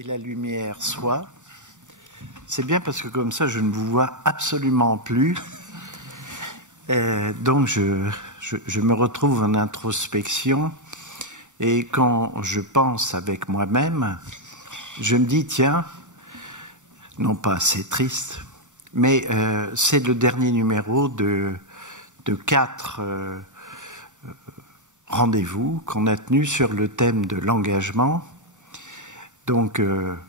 et la lumière soit. C'est bien parce que comme ça, je ne vous vois absolument plus. Donc, je me retrouve en introspection. Et quand je pense avec moi-même, je me dis, tiens, non pas c'est triste, mais c'est le dernier numéro de 4 rendez-vous qu'on a tenus sur le thème de l'engagement. Donc,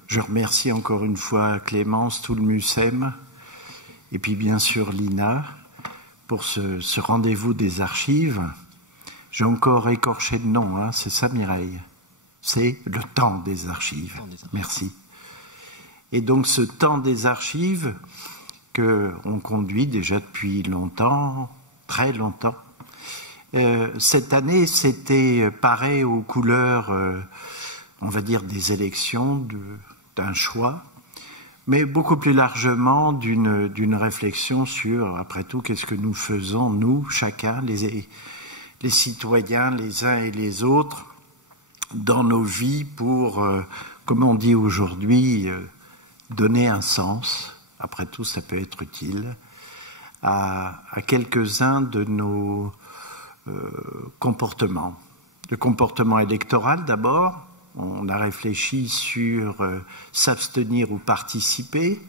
je remercie encore une fois Clémence, tout le MUSEM, et puis bien sûr Lina, pour ce rendez-vous des archives. J'ai encore écorché le nom, hein, c'est ça Mireille? C'est le temps des archives. Merci. Et donc ce temps des archives qu'on conduit déjà depuis longtemps, très longtemps. Cette année, c'était pareil aux couleurs, on va dire, des élections, d'un choix, mais beaucoup plus largement d'une réflexion sur, après tout, qu'est-ce que nous faisons, nous, chacun, les citoyens, les uns et les autres, dans nos vies pour, comme on dit aujourd'hui, donner un sens, après tout ça peut être utile, à quelques-uns de nos comportements. Le comportement électoral d'abord, on a réfléchi sur s'abstenir ou participer,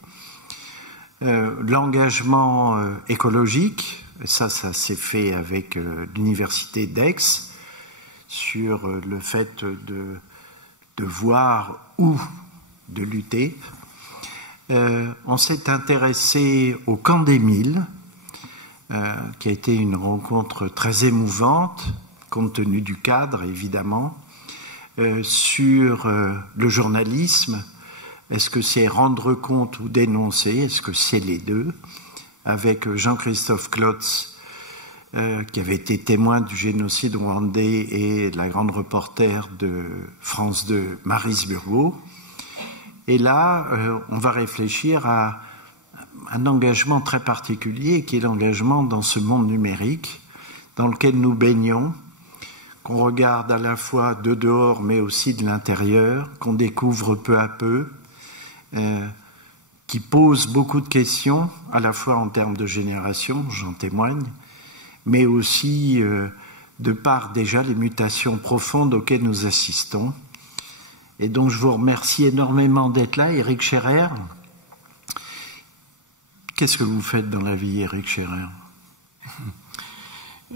l'engagement écologique, ça s'est fait avec l'université d'Aix, sur le fait de voir où de lutter. On s'est intéressé au camp des Milles, qui a été une rencontre très émouvante, compte tenu du cadre évidemment, sur le journalisme. Est-ce que c'est rendre compte ou dénoncer? Est-ce que c'est les deux? Avec Jean-Christophe Klotz, qui avait été témoin du génocide rwandais, et la grande reporter de France 2, Maryse Burgot. Et là, on va réfléchir à un engagement très particulier, qui est l'engagement dans ce monde numérique, dans lequel nous baignons, qu'on regarde à la fois de dehors, mais aussi de l'intérieur, qu'on découvre peu à peu, qui pose beaucoup de questions, à la fois en termes de génération, j'en témoigne, mais aussi de par déjà les mutations profondes auxquelles nous assistons. Et donc je vous remercie énormément d'être là. Éric Scherer, qu'est-ce que vous faites dans la vie, Éric Scherer?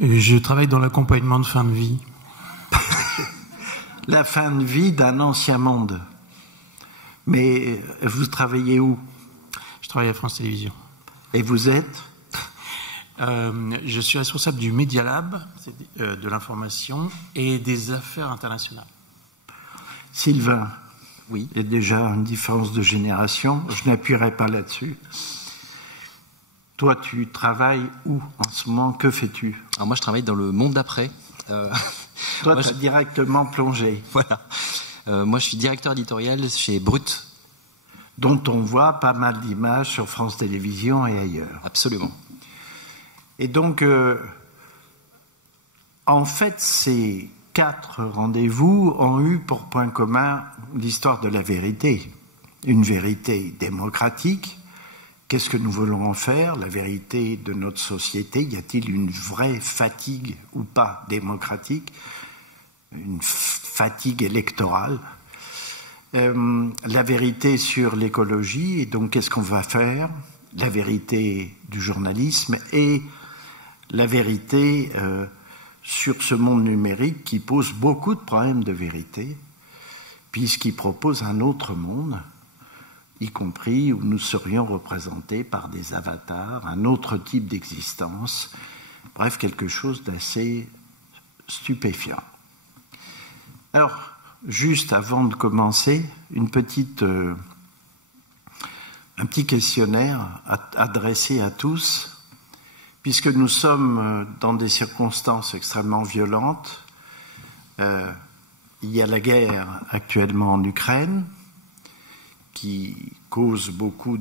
Je travaille dans l'accompagnement de fin de vie. La fin de vie d'un ancien monde. Mais vous travaillez où? Je travaille à France Télévisions. Et vous êtes? Je suis responsable du Media Lab, de l'information et des affaires internationales. Sylvain, oui, il y a déjà une différence de génération, je n'appuierai pas là-dessus. Toi, tu travailles où en ce moment? Que fais-tu? Alors moi, je travaille dans le monde d'après. Toi, tu as directement plongé. Voilà. Moi, je suis directeur éditorial chez Brut. Dont on voit pas mal d'images sur France Télévisions et ailleurs. Absolument. Et donc, en fait, ces 4 rendez-vous ont eu pour point commun l'histoire de la vérité. Une vérité démocratique. Qu'est-ce que nous voulons en faire? La vérité de notre société. Y a-t-il une vraie fatigue ou pas démocratique? Une fatigue électorale? La vérité sur l'écologie, et donc qu'est-ce qu'on va faire? La vérité du journalisme et la vérité sur ce monde numérique qui pose beaucoup de problèmes de vérité, puisqu'il propose un autre monde, y compris où nous serions représentés par des avatars, un autre type d'existence, bref, quelque chose d'assez stupéfiant. Alors, juste avant de commencer, un petit questionnaire adressé à tous, puisque nous sommes dans des circonstances extrêmement violentes. Il y a la guerre actuellement en Ukraine, qui cause beaucoup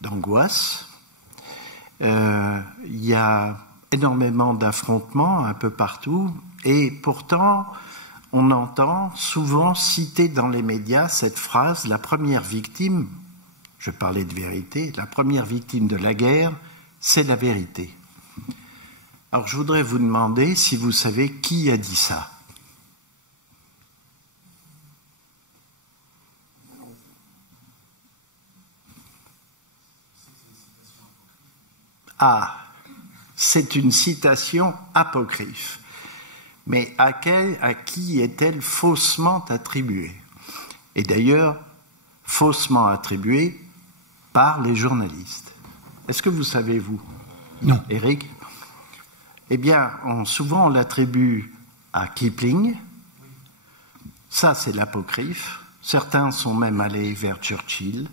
d'angoisse. Il y a énormément d'affrontements un peu partout, et pourtant, on entend souvent citer dans les médias cette phrase « la première victime », je parlais de vérité, la première victime de la guerre, c'est la vérité. Alors je voudrais vous demander si vous savez qui a dit ça. Ah, c'est une citation apocryphe. Mais à qui est-elle faussement attribuée? Et d'ailleurs, faussement attribuée par les journalistes. Est-ce que vous savez, vous? Non. Eric? Eh bien, souvent on l'attribue à Kipling. Ça, c'est l'apocryphe. Certains sont même allés vers Churchill.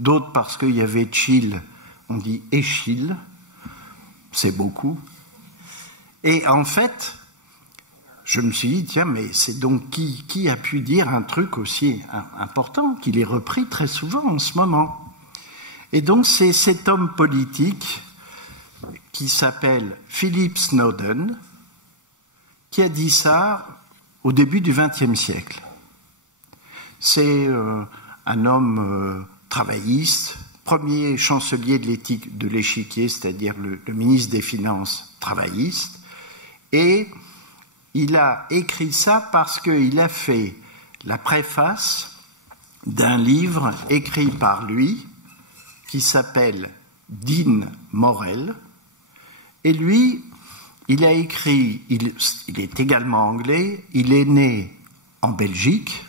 D'autres, parce qu'il y avait Chill, on dit Échille. C'est beaucoup. Et en fait, je me suis dit, tiens, mais c'est donc qui a pu dire un truc aussi important, qu'il est repris très souvent en ce moment. Et donc, c'est cet homme politique qui s'appelle Philip Snowden, qui a dit ça au début du XXe siècle. C'est un homme travailliste, premier chancelier de l'échiquier, c'est-à-dire le ministre des Finances travailliste, et il a écrit ça parce qu'il a fait la préface d'un livre écrit par lui qui s'appelle Dean Morel. Et lui, il a écrit, il est également anglais, il est né en Belgique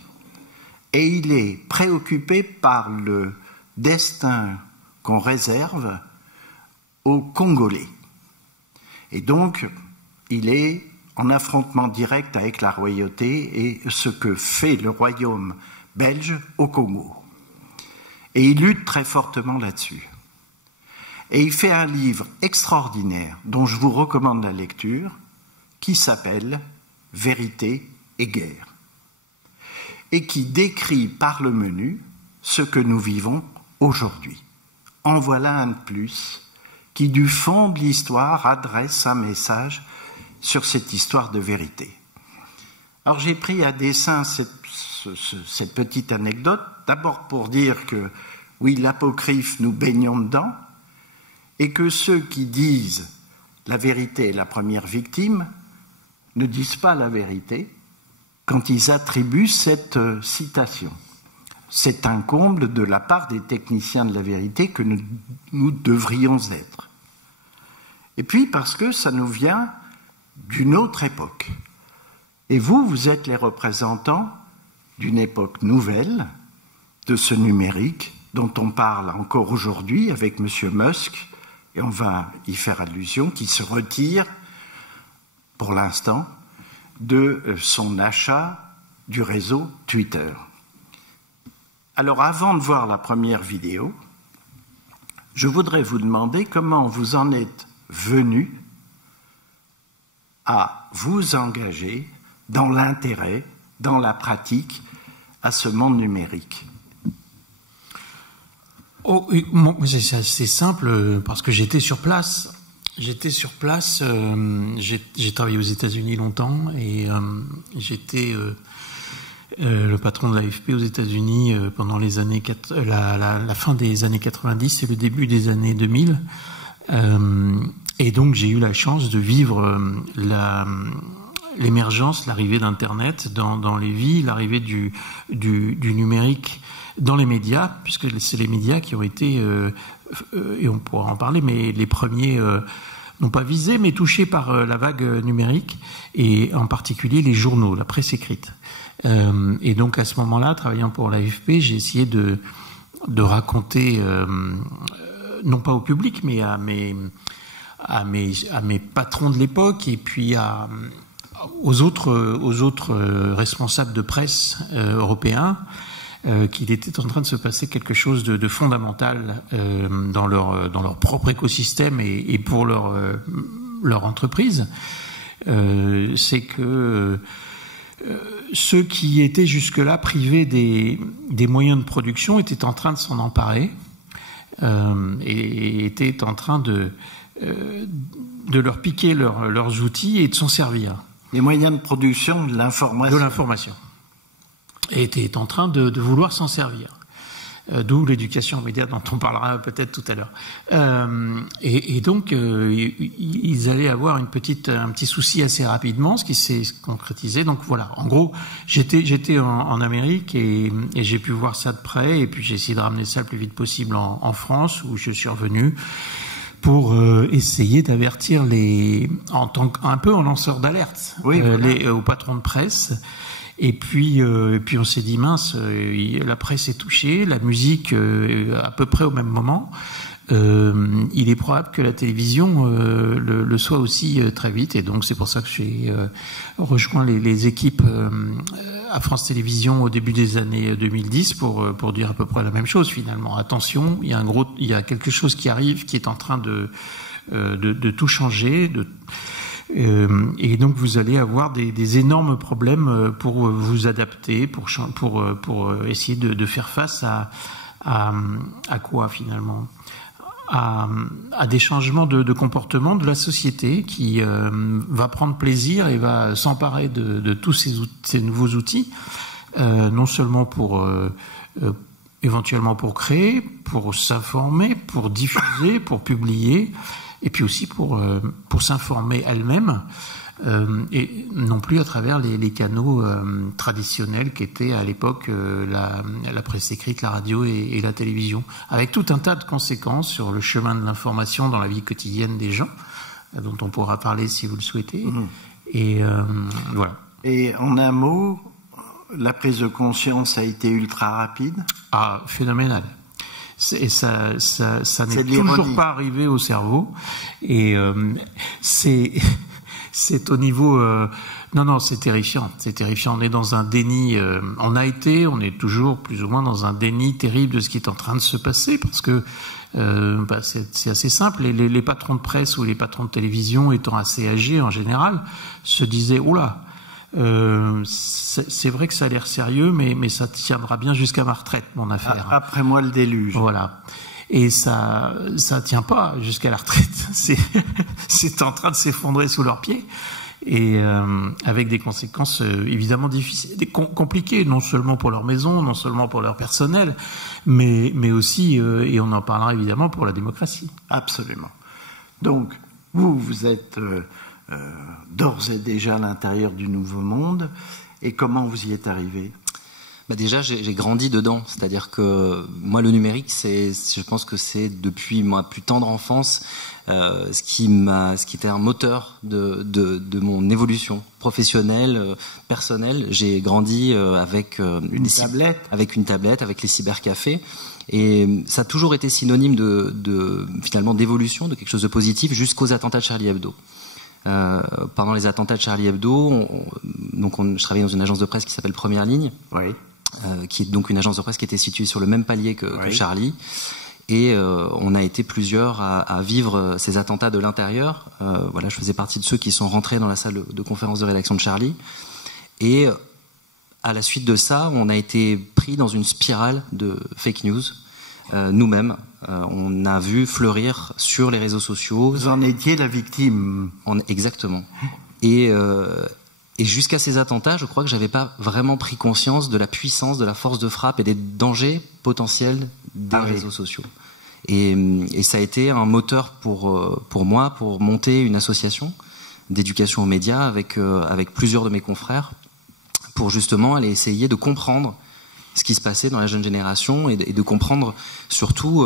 et il est préoccupé par le destin qu'on réserve aux Congolais. Et donc, il est en affrontement direct avec la royauté et ce que fait le royaume belge au Congo. Et il lutte très fortement là-dessus. Et il fait un livre extraordinaire dont je vous recommande la lecture qui s'appelle « Vérité et guerre » et qui décrit par le menu ce que nous vivons aujourd'hui. En voilà un de plus qui, du fond de l'histoire, adresse un message sur cette histoire de vérité. Alors j'ai pris à dessein cette petite anecdote, d'abord pour dire que, oui, l'apocryphe, nous baignons dedans, et que ceux qui disent la vérité est la première victime ne disent pas la vérité quand ils attribuent cette citation. C'est un comble de la part des techniciens de la vérité que nous devrions être. Et puis parce que ça nous vient d'une autre époque. Et vous êtes les représentants d'une époque nouvelle, de ce numérique, dont on parle encore aujourd'hui avec M. Musk, et on va y faire allusion, qui se retire, pour l'instant, de son achat du réseau Twitter. Alors, avant de voir la première vidéo, je voudrais vous demander comment vous en êtes venu à vous engager dans l'intérêt, dans la pratique, à ce monde numérique. Oh, c'est assez simple, parce que j'étais sur place. J'ai travaillé aux États-Unis longtemps et j'étais le patron de l'AFP aux États-Unis pendant les années la fin des années 90 et le début des années 2000. Et donc j'ai eu la chance de vivre l'émergence, l'arrivée d'Internet dans les vies, l'arrivée du numérique dans les médias, puisque c'est les médias qui ont été, et on pourra en parler, mais les premiers, non pas visés, mais touchés par la vague numérique, et en particulier les journaux, la presse écrite. Et donc à ce moment-là, travaillant pour l'AFP, j'ai essayé de raconter, non pas au public, mais à mes patrons de l'époque, et puis aux autres responsables de presse européens, qu'il était en train de se passer quelque chose de fondamental dans leur propre écosystème et pour leur entreprise. C'est que ceux qui étaient jusque-là privés des moyens de production étaient en train de s'en emparer et étaient en train de leur piquer leurs outils et de s'en servir. Les moyens de production de l'information. De l'information. Et était en train de vouloir s'en servir. D'où l'éducation aux médias dont on parlera peut-être tout à l'heure. Et donc, ils allaient avoir un petit souci assez rapidement, ce qui s'est concrétisé. Donc voilà, en gros, j'étais en Amérique et j'ai pu voir ça de près, et puis j'ai essayé de ramener ça le plus vite possible en France, où je suis revenu pour essayer d'avertir un peu en lanceur d'alerte, aux patrons de presse. Et puis on s'est dit mince, la presse est touchée, la musique à peu près au même moment. Il est probable que la télévision le soit aussi très vite, et donc c'est pour ça que j'ai rejoint les équipes à France Télévisions au début des années 2010 pour dire à peu près la même chose finalement. Attention, il y a quelque chose qui arrive, qui est en train de tout changer. Et donc vous allez avoir des énormes problèmes pour vous adapter, pour essayer de faire face à quoi finalement, à des changements de comportement de la société qui va prendre plaisir et va s'emparer de tous ces nouveaux outils, non seulement pour éventuellement pour créer, pour s'informer, pour diffuser, pour publier, et puis aussi pour s'informer elle-même, et non plus à travers les canaux traditionnels qui étaient à l'époque la presse écrite, la radio et la télévision, avec tout un tas de conséquences sur le chemin de l'information dans la vie quotidienne des gens, dont on pourra parler si vous le souhaitez. Et voilà. Et en un mot, la prise de conscience a été ultra rapide. Ah, phénoménal. Et ça n'est toujours pas arrivé au cerveau, et c'est au niveau non, c'est terrifiant, on est dans un déni, on est toujours plus ou moins dans un déni terrible de ce qui est en train de se passer, parce que c'est assez simple, les patrons de presse ou les patrons de télévision, étant assez âgés en général, se disaient oula, c'est vrai que ça a l'air sérieux, mais ça tiendra bien jusqu'à ma retraite, mon affaire. Après moi, le déluge. Voilà. Et ça tient pas jusqu'à la retraite. C'est en train de s'effondrer sous leurs pieds. Et avec des conséquences évidemment difficiles, compliquées, non seulement pour leur maison, non seulement pour leur personnel, mais aussi, et on en parlera évidemment, pour la démocratie. Absolument. Donc, vous êtes d'ores et déjà à l'intérieur du nouveau monde, et comment vous y êtes arrivé? Déjà, j'ai grandi dedans, c'est-à-dire que moi, le numérique, je pense que c'est depuis ma plus tendre enfance ce qui était un moteur de mon évolution professionnelle, personnelle. J'ai grandi avec une tablette, avec les cybercafés. Et ça a toujours été synonyme finalement d'évolution, de quelque chose de positif, jusqu'aux attentats de Charlie Hebdo. Pendant les attentats de Charlie Hebdo, je travaillais dans une agence de presse qui s'appelle Première Ligne, qui est donc une agence de presse qui était située sur le même palier que Charlie. Et on a été plusieurs à vivre ces attentats de l'intérieur. Je faisais partie de ceux qui sont rentrés dans la salle de conférence de rédaction de Charlie. Et à la suite de ça, on a été pris dans une spirale de fake news. Nous-mêmes, on a vu fleurir sur les réseaux sociaux. Vous en étiez la victime. Exactement. Et jusqu'à ces attentats, je crois que j'avais pas vraiment pris conscience de la puissance, de la force de frappe et des dangers potentiels des réseaux sociaux. Et ça a été un moteur pour moi, pour monter une association d'éducation aux médias avec plusieurs de mes confrères, pour justement aller essayer de comprendre ce qui se passait dans la jeune génération et de comprendre surtout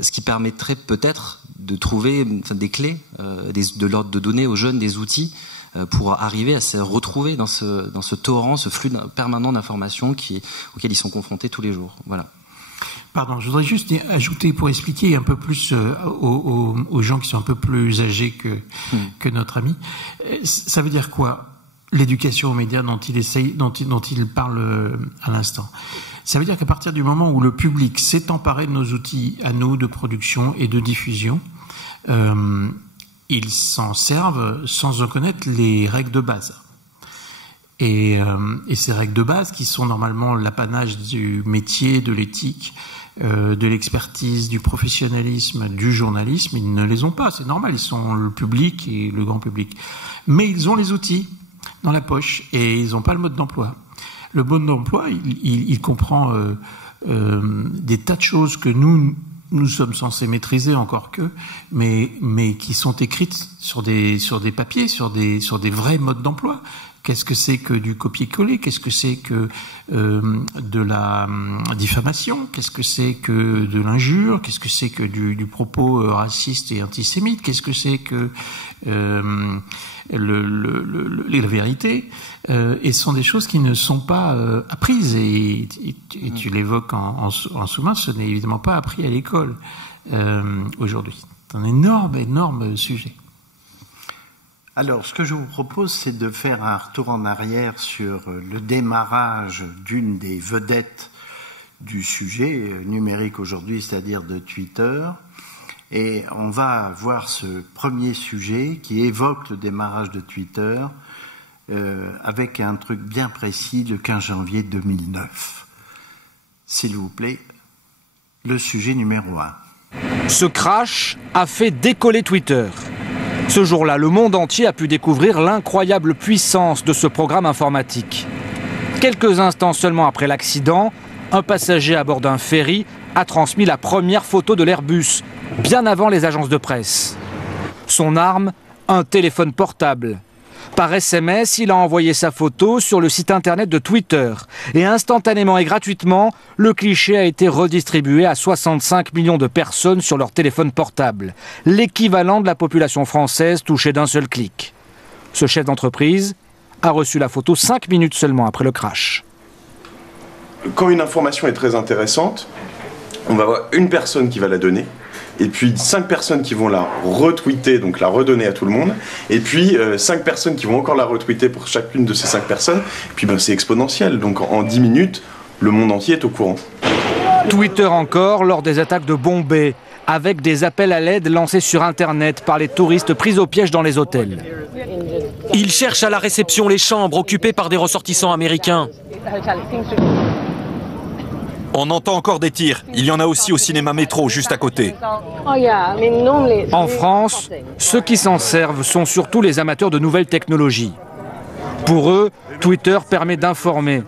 ce qui permettrait peut-être de trouver des clés, de l'ordre de donner aux jeunes des outils pour arriver à se retrouver dans ce torrent, ce flux permanent d'informations auquel ils sont confrontés tous les jours. Voilà. Pardon, je voudrais juste ajouter pour expliquer un peu plus aux gens qui sont un peu plus âgés que notre ami. Ça veut dire quoi, l'éducation aux médias dont il parle à l'instant? Ça veut dire qu'à partir du moment où le public s'est emparé de nos outils à nous de production et de diffusion, ils s'en servent sans en connaître les règles de base. Et ces règles de base, qui sont normalement l'apanage du métier, de l'éthique, de l'expertise, du professionnalisme, du journalisme, ils ne les ont pas. C'est normal, ils sont le public et le grand public. Mais ils ont les outils. dans la poche et ils n'ont pas le mode d'emploi. Le mode d'emploi, il comprend des tas de choses que nous sommes censés maîtriser encore que, mais qui sont écrites sur des papiers, sur des vrais modes d'emploi. Qu'est-ce que c'est que du copier-coller? Qu'est-ce que c'est que de la diffamation? Qu'est-ce que c'est que de l'injure? Qu'est-ce que c'est que du propos raciste et antisémite? Qu'est-ce que c'est que la vérité? Et ce sont des choses qui ne sont pas apprises. Et tu l'évoques en sous-main, ce n'est évidemment pas appris à l'école aujourd'hui. C'est un énorme sujet. Alors, ce que je vous propose, c'est de faire un retour en arrière sur le démarrage d'une des vedettes du sujet numérique aujourd'hui, c'est-à-dire de Twitter. Et on va voir ce premier sujet qui évoque le démarrage de Twitter avec un truc bien précis, le 15 janvier 2009. S'il vous plaît, le sujet numéro 1. Ce crash a fait décoller Twitter. Ce jour-là, le monde entier a pu découvrir l'incroyable puissance de ce programme informatique. Quelques instants seulement après l'accident, un passager à bord d'un ferry a transmis la première photo de l'Airbus, bien avant les agences de presse. Son arme, un téléphone portable. Par SMS, il a envoyé sa photo sur le site internet de Twitter. Et instantanément et gratuitement, le cliché a été redistribué à 65 millions de personnes sur leur téléphone portable. L'équivalent de la population française touchée d'un seul clic. Ce chef d'entreprise a reçu la photo 5 minutes seulement après le crash. Quand une information est très intéressante, on va avoir une personne qui va la donner, et puis 5 personnes qui vont la retweeter, donc la redonner à tout le monde, et puis 5 personnes qui vont encore la retweeter pour chacune de ces 5 personnes, et puis c'est exponentiel, donc en 10 minutes, le monde entier est au courant. Twitter encore lors des attaques de Bombay, avec des appels à l'aide lancés sur Internet par les touristes pris au piège dans les hôtels. Ils cherchent à la réception les chambres occupées par des ressortissants américains. On entend encore des tirs. Il y en a aussi au cinéma Métro, juste à côté. En France, ceux qui s'en servent sont surtout les amateurs de nouvelles technologies. Pour eux, Twitter permet d'informer,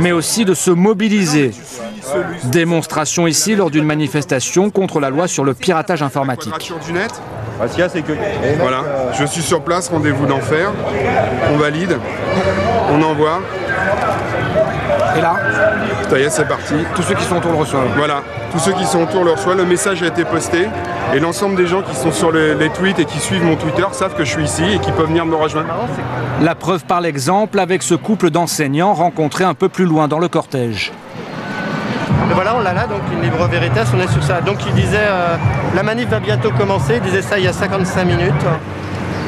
mais aussi de se mobiliser. Démonstration ici lors d'une manifestation contre la loi sur le piratage informatique. Voilà, je suis sur place, rendez-vous d'enfer. On valide, on envoie. Et là, ça y est, c'est parti. Tous ceux qui sont autour le reçoivent. Voilà, tous ceux qui sont autour le reçoivent. Le message a été posté et l'ensemble des gens qui sont sur les tweets et qui suivent mon Twitter savent que je suis ici et qu'ils peuvent venir me rejoindre. La preuve par l'exemple avec ce couple d'enseignants rencontrés un peu plus loin dans le cortège. Et voilà, on l'a là, donc une Libre Veritas, on est sur ça. Donc il disait, la manif va bientôt commencer, il disait ça il y a 55 minutes.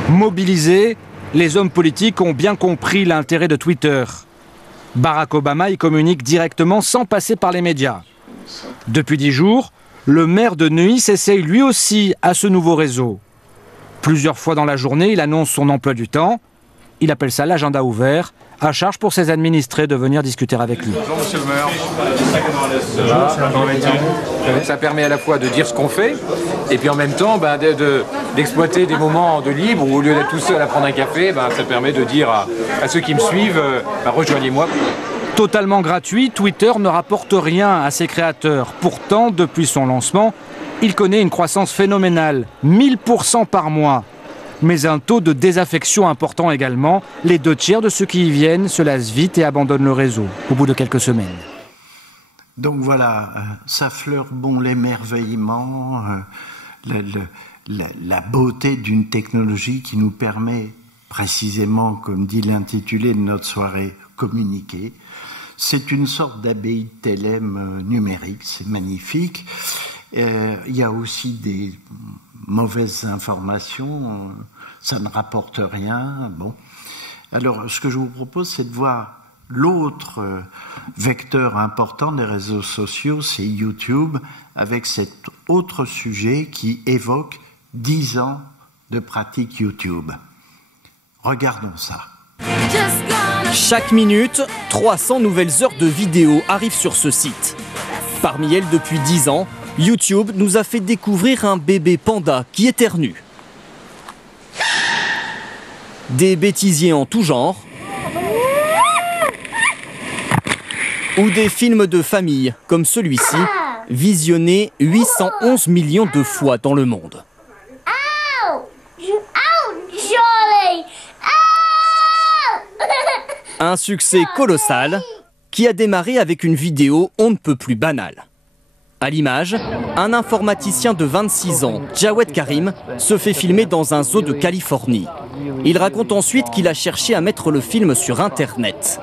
Mobilisés, les hommes politiques ont bien compris l'intérêt de Twitter. Barack Obama y communique directement sans passer par les médias. Depuis 10 jours, le maire de Neuilly s'essaye lui aussi à ce nouveau réseau. Plusieurs fois dans la journée, il annonce son emploi du temps. Il appelle ça l'agenda ouvert, à charge pour ses administrés de venir discuter avec lui. Bonjour monsieur le maire. Ça permet à la fois de dire ce qu'on fait et puis en même temps d'exploiter des moments de libre où au lieu d'être tout seul à prendre un café, ça permet de dire à ceux qui me suivent, rejoignez-moi. Totalement gratuit, Twitter ne rapporte rien à ses créateurs. Pourtant, depuis son lancement, il connaît une croissance phénoménale, 1000% par mois. Mais un taux de désaffection important également. Les 2/3 de ceux qui y viennent se lassent vite et abandonnent le réseau au bout de quelques semaines. Donc voilà, ça fleure l'émerveillement, la beauté d'une technologie qui nous permet précisément, comme dit l'intitulé de notre soirée, communiquer. C'est une sorte d'abbaye de Thélème numérique, c'est magnifique. Il y a aussi des mauvaises informations, ça ne rapporte rien. Bon. Alors, ce que je vous propose, c'est de voir l'autre vecteur important des réseaux sociaux, c'est YouTube, avec cet autre sujet qui évoque 10 ans de pratique YouTube. Regardons ça. Chaque minute, 300 nouvelles heures de vidéos arrivent sur ce site. Parmi elles, depuis 10 ans, YouTube nous a fait découvrir un bébé panda qui éternue. des bêtisiers en tout genre ou des films de famille comme celui-ci, visionnés 811 millions de fois dans le monde. Un succès colossal qui a démarré avec une vidéo on ne peut plus banale. À l'image, un informaticien de 26 ans, Jawed Karim, se fait filmer dans un zoo de Californie. Il raconte ensuite qu'il a cherché à mettre le film sur Internet.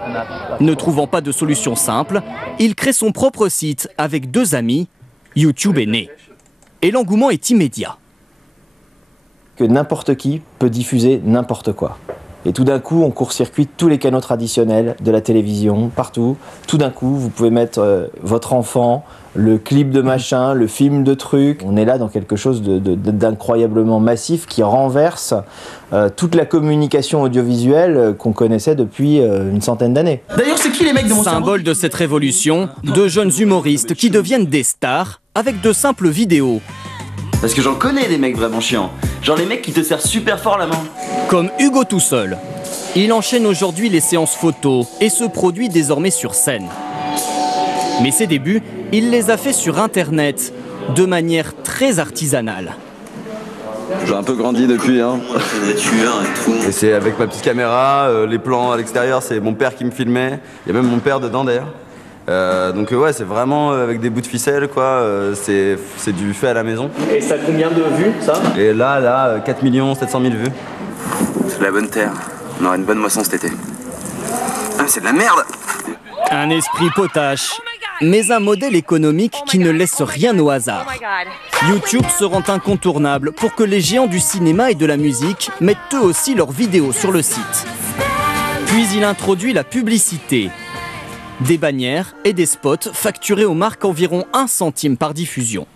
Ne trouvant pas de solution simple, il crée son propre site avec 2 amis. YouTube est né. Et l'engouement est immédiat. Que n'importe qui peut diffuser n'importe quoi. Et tout d'un coup, on court-circuite tous les canaux traditionnels de la télévision, partout. Tout d'un coup, vous pouvez mettre votre enfant, le clip de machin, le film de truc. On est là dans quelque chose d'incroyablement massif qui renverse toute la communication audiovisuelle qu'on connaissait depuis une centaine d'années. D'ailleurs, c'est qui les mecs de mon symbole de cette révolution, de jeunes humoristes qui deviennent des stars avec de simples vidéos. Parce que j'en connais des mecs vraiment chiants. Genre les mecs qui te serrent super fort la main. Comme Hugo tout seul. Il enchaîne aujourd'hui les séances photos et se produit désormais sur scène. Mais ses débuts, il les a fait sur Internet, de manière très artisanale. J'ai un peu grandi depuis, hein. Et c'est avec ma petite caméra, les plans à l'extérieur, c'est mon père qui me filmait. Il y a même mon père dedans d'ailleurs. Donc ouais, c'est vraiment avec des bouts de ficelle, quoi. C'est du fait à la maison. Et ça a combien de vues, ça? Et là, 4 700 000 vues. C'est de la bonne terre. On aura une bonne moisson cet été. Ah, c'est de la merde! Un esprit potache, mais un modèle économique qui ne laisse rien au hasard. YouTube se rend incontournable pour que les géants du cinéma et de la musique mettent eux aussi leurs vidéos sur le site. Puis il introduit la publicité. Des bannières et des spots facturés aux marques environ 1 centime par diffusion.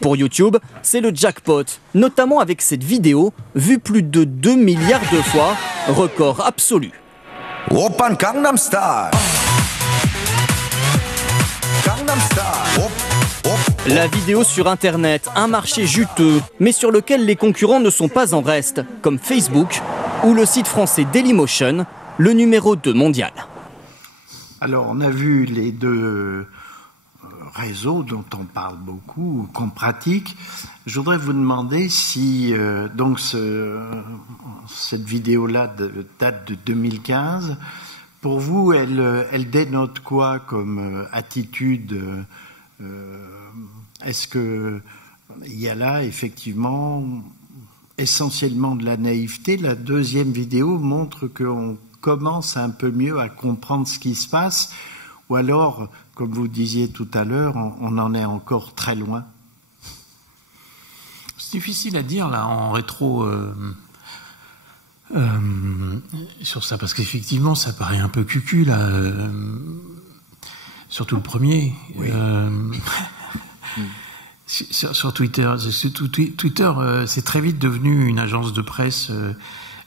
Pour YouTube, c'est le jackpot, notamment avec cette vidéo vue plus de 2 milliards de fois, record absolu. Oppan Gangnam Style. La vidéo sur Internet, un marché juteux, mais sur lequel les concurrents ne sont pas en reste, comme Facebook ou le site français Dailymotion, le numéro 2 mondial. Alors, on a vu les 2 réseaux dont on parle beaucoup, qu'on pratique. Je voudrais vous demander si cette vidéo-là date de 2015. Pour vous, elle dénote quoi comme attitude? Est-ce que il y a là effectivement essentiellement de la naïveté? La 2e vidéo montre qu'on commence un peu mieux à comprendre ce qui se passe, ou alors, comme vous disiez tout à l'heure, on en est encore très loin? C'est difficile à dire là en rétro sur ça, parce qu'effectivement ça paraît un peu cucu là, surtout le premier. Oui. Sur Twitter, Twitter c'est très vite devenu une agence de presse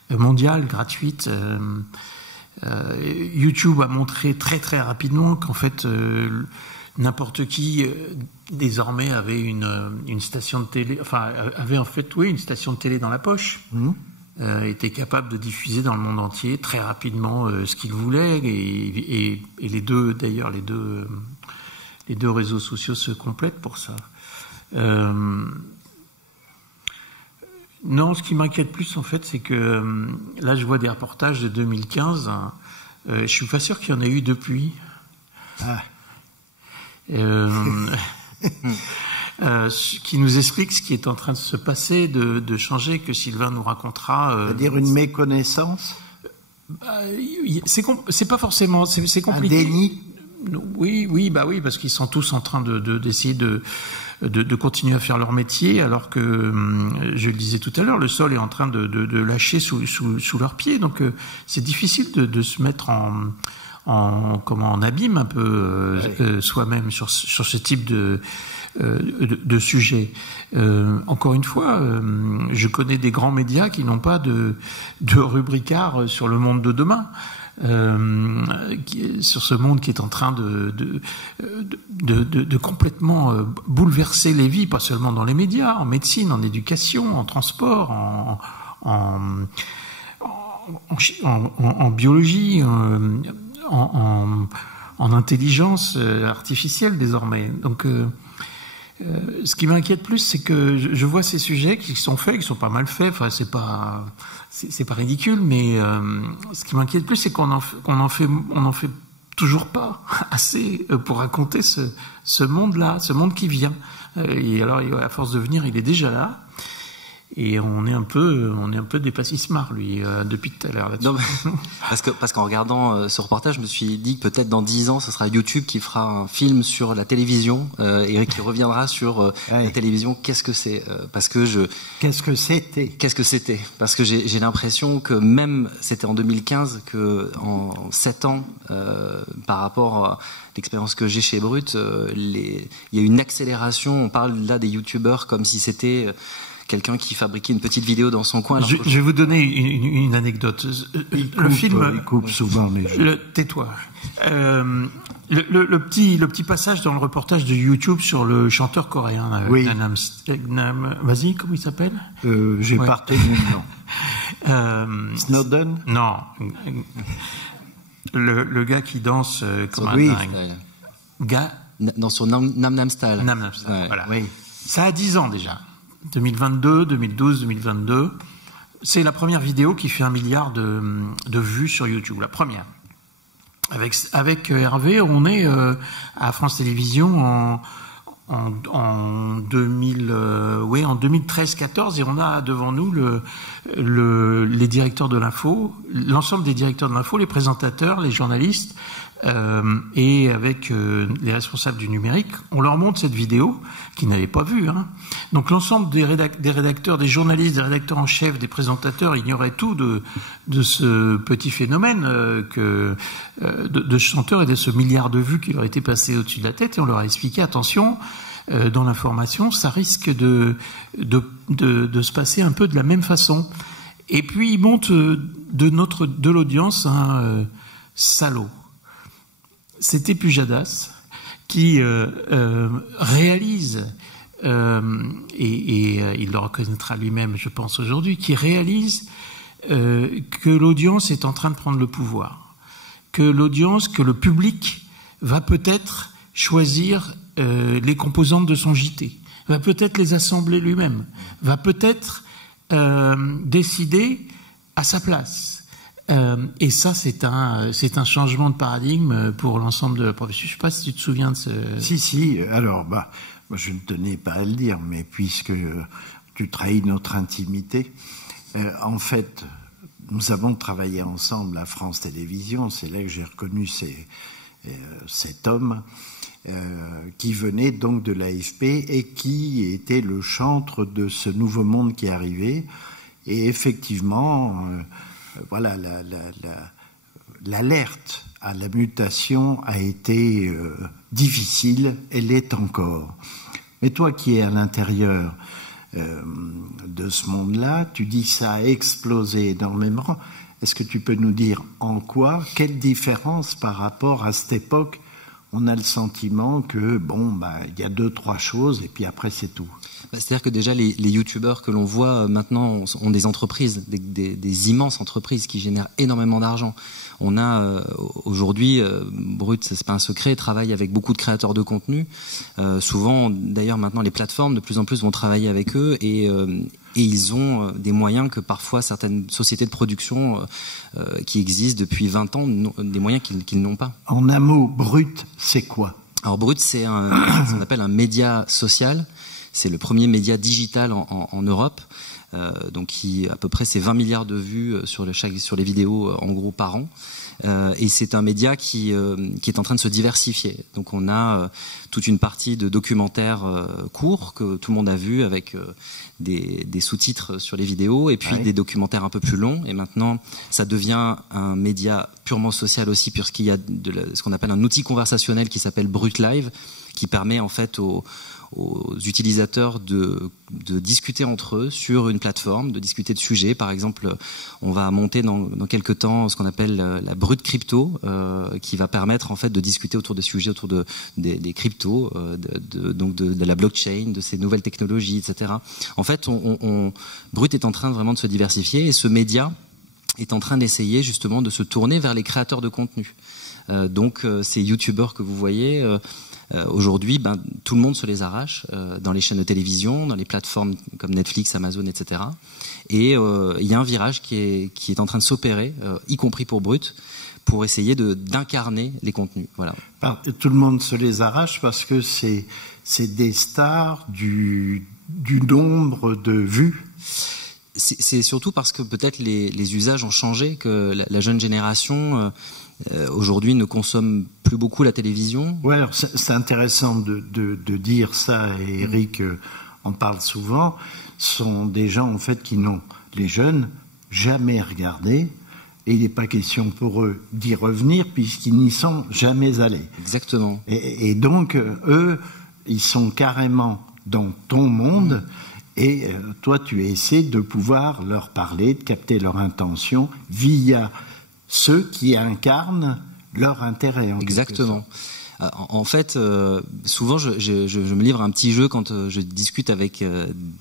mondiale, gratuite. YouTube a montré très très rapidement qu'en fait n'importe qui désormais avait une station de télé, enfin avait en fait une station de télé dans la poche, était capable de diffuser dans le monde entier très rapidement ce qu'il voulait, et les deux d'ailleurs les deux réseaux sociaux se complètent pour ça. Non, ce qui m'inquiète plus, en fait, c'est que là, je vois des reportages de 2015. Je suis pas sûr qu'il y en ait eu depuis. Qui nous explique ce qui est en train de se passer, de changer, que Sylvain nous racontera. C'est-à-dire une méconnaissance? C'est pas forcément. C'est compliqué. Un déni? Oui, parce qu'ils sont tous en train d'essayer de continuer à faire leur métier, alors que, je le disais tout à l'heure, le sol est en train de lâcher sous leurs pieds. Donc c'est difficile de se mettre en abîme un peu soi-même sur ce type de sujet. Encore une fois, je connais des grands médias qui n'ont pas de rubricard sur le monde de demain. Sur ce monde qui est en train de complètement bouleverser les vies, pas seulement dans les médias, en médecine, en éducation, en transport, en biologie, en intelligence artificielle désormais. Donc, ce qui m'inquiète plus, c'est que je vois ces sujets qui sont faits, qui sont pas mal faits. Enfin, c'est pas ridicule, mais ce qui m'inquiète plus, c'est qu'on en fait toujours pas assez pour raconter ce monde-là, ce monde qui vient. Et alors, à force de venir, il est déjà là. Et on est un peu des passismards, lui, depuis tout à l'heure. Non, parce qu'en regardant ce reportage, je me suis dit que peut-être dans 10 ans, ce sera YouTube qui fera un film sur la télévision et qui reviendra sur la télévision. Qu'est-ce que c'est Qu'est-ce que c'était Parce que j'ai l'impression que même c'était en 2015 que en 7 ans, par rapport à l'expérience que j'ai chez Brut, il y a une accélération. On parle là des YouTubeurs comme si c'était quelqu'un qui fabriquait une petite vidéo dans son coin. Je vais vous donner une anecdote. Le film. Il coupe souvent les gens. Tais-toi. Le petit passage dans le reportage de YouTube sur le chanteur coréen. Oui. Vas-y, comment il s'appelle? J'ai pas retenu le nom. Snowden? Non. Le gars qui danse comme un dingue. Dans son Nam Style. Nam Style. Ouais. Voilà. Oui. Ça a 10 ans déjà. 2022, 2012, 2022. C'est la première vidéo qui fait 1 milliard de vues sur YouTube. La première. Avec Hervé, on est à France Télévisions en 2013-14 et on a devant nous les directeurs de l'info, l'ensemble des directeurs de l'info, les présentateurs, les journalistes et avec les responsables du numérique. On leur montre cette vidéo qu'ils n'avaient pas vue. Donc l'ensemble des rédacteurs, des journalistes, des rédacteurs en chef, des présentateurs ignoraient tout de ce petit phénomène de ce chanteur et de ce milliard de vues qui leur était passé au-dessus de la tête. Et on leur a expliqué, attention, dans l'information, ça risque de se passer un peu de la même façon. Et puis ils montent de l'audience un salaud. C'était Pujadas qui réalise, et il le reconnaîtra lui-même, je pense, aujourd'hui, qui réalise que l'audience est en train de prendre le pouvoir, que le public va peut-être choisir les composantes de son JT, va peut-être les assembler lui-même, va peut-être décider à sa place. Et ça, c'est un changement de paradigme pour l'ensemble de la profession. Je ne sais pas si tu te souviens de ce... Si. Alors, moi, je ne tenais pas à le dire, mais puisque tu trahis notre intimité, en fait, nous avons travaillé ensemble à France Télévisions. C'est là que j'ai reconnu cet homme qui venait donc de l'AFP et qui était le chantre de ce nouveau monde qui arrivait. Et effectivement... voilà, l'alerte à la mutation a été difficile, elle l'est encore. Mais toi qui es à l'intérieur de ce monde-là, tu dis ça a explosé énormément. Est-ce que tu peux nous dire en quoi, quelle différence par rapport à cette époque? On a le sentiment que, il y a 2-3 choses et puis après c'est tout. C'est-à-dire que déjà les youtubeurs que l'on voit maintenant ont des entreprises, des immenses entreprises qui génèrent énormément d'argent. On a aujourd'hui, Brut, c'est pas un secret, travaille avec beaucoup de créateurs de contenu. Souvent, d'ailleurs maintenant les plateformes de plus en plus vont travailler avec eux et ils ont des moyens que parfois certaines sociétés de production qui existent depuis 20 ans, des moyens qu'ils n'ont pas. En un mot, Brut, c'est quoi? Alors Brut, c'est ce qu'on appelle un média social. C'est le premier média digital en Europe, donc qui à peu près c'est 20 milliards de vues sur les vidéos en gros par an. Et c'est un média qui est en train de se diversifier. Donc on a toute une partie de documentaires courts que tout le monde a vu avec des sous-titres sur les vidéos et puis des documentaires un peu plus longs. Et maintenant, ça devient un média purement social aussi puisqu'il y a ce qu'on appelle un outil conversationnel qui s'appelle Brut Live, qui permet en fait aux utilisateurs de discuter entre eux sur une plateforme, de discuter de sujets. Par exemple, on va monter dans quelques temps ce qu'on appelle la Brut Crypto, qui va permettre en fait de discuter autour des sujets, autour des cryptos, donc de la blockchain, de ces nouvelles technologies, etc. En fait, Brut est en train vraiment de se diversifier et ce média est en train d'essayer justement de se tourner vers les créateurs de contenu. Donc ces youtubeurs que vous voyez, aujourd'hui, tout le monde se les arrache dans les chaînes de télévision, dans les plateformes comme Netflix, Amazon, etc. Et il y a un virage qui est en train de s'opérer, y compris pour Brut, pour essayer d'incarner les contenus. Voilà. Tout le monde se les arrache parce que c'est des stars du nombre de vues. C'est surtout parce que peut-être les usages ont changé, que la jeune génération aujourd'hui ne consomme plus beaucoup la télévision. Ouais, alors c'est intéressant de dire ça, et Eric en parle souvent. Ce sont des gens en fait qui n'ont, les jeunes, jamais regardé, et il n'est pas question pour eux d'y revenir puisqu'ils n'y sont jamais allés. Exactement. Et donc eux, ils sont carrément dans ton monde. Et toi, tu essaies de pouvoir leur parler, de capter leur intention via ceux qui incarnent leur intérêt. Exactement. En fait, souvent, je me livre un petit jeu quand je discute avec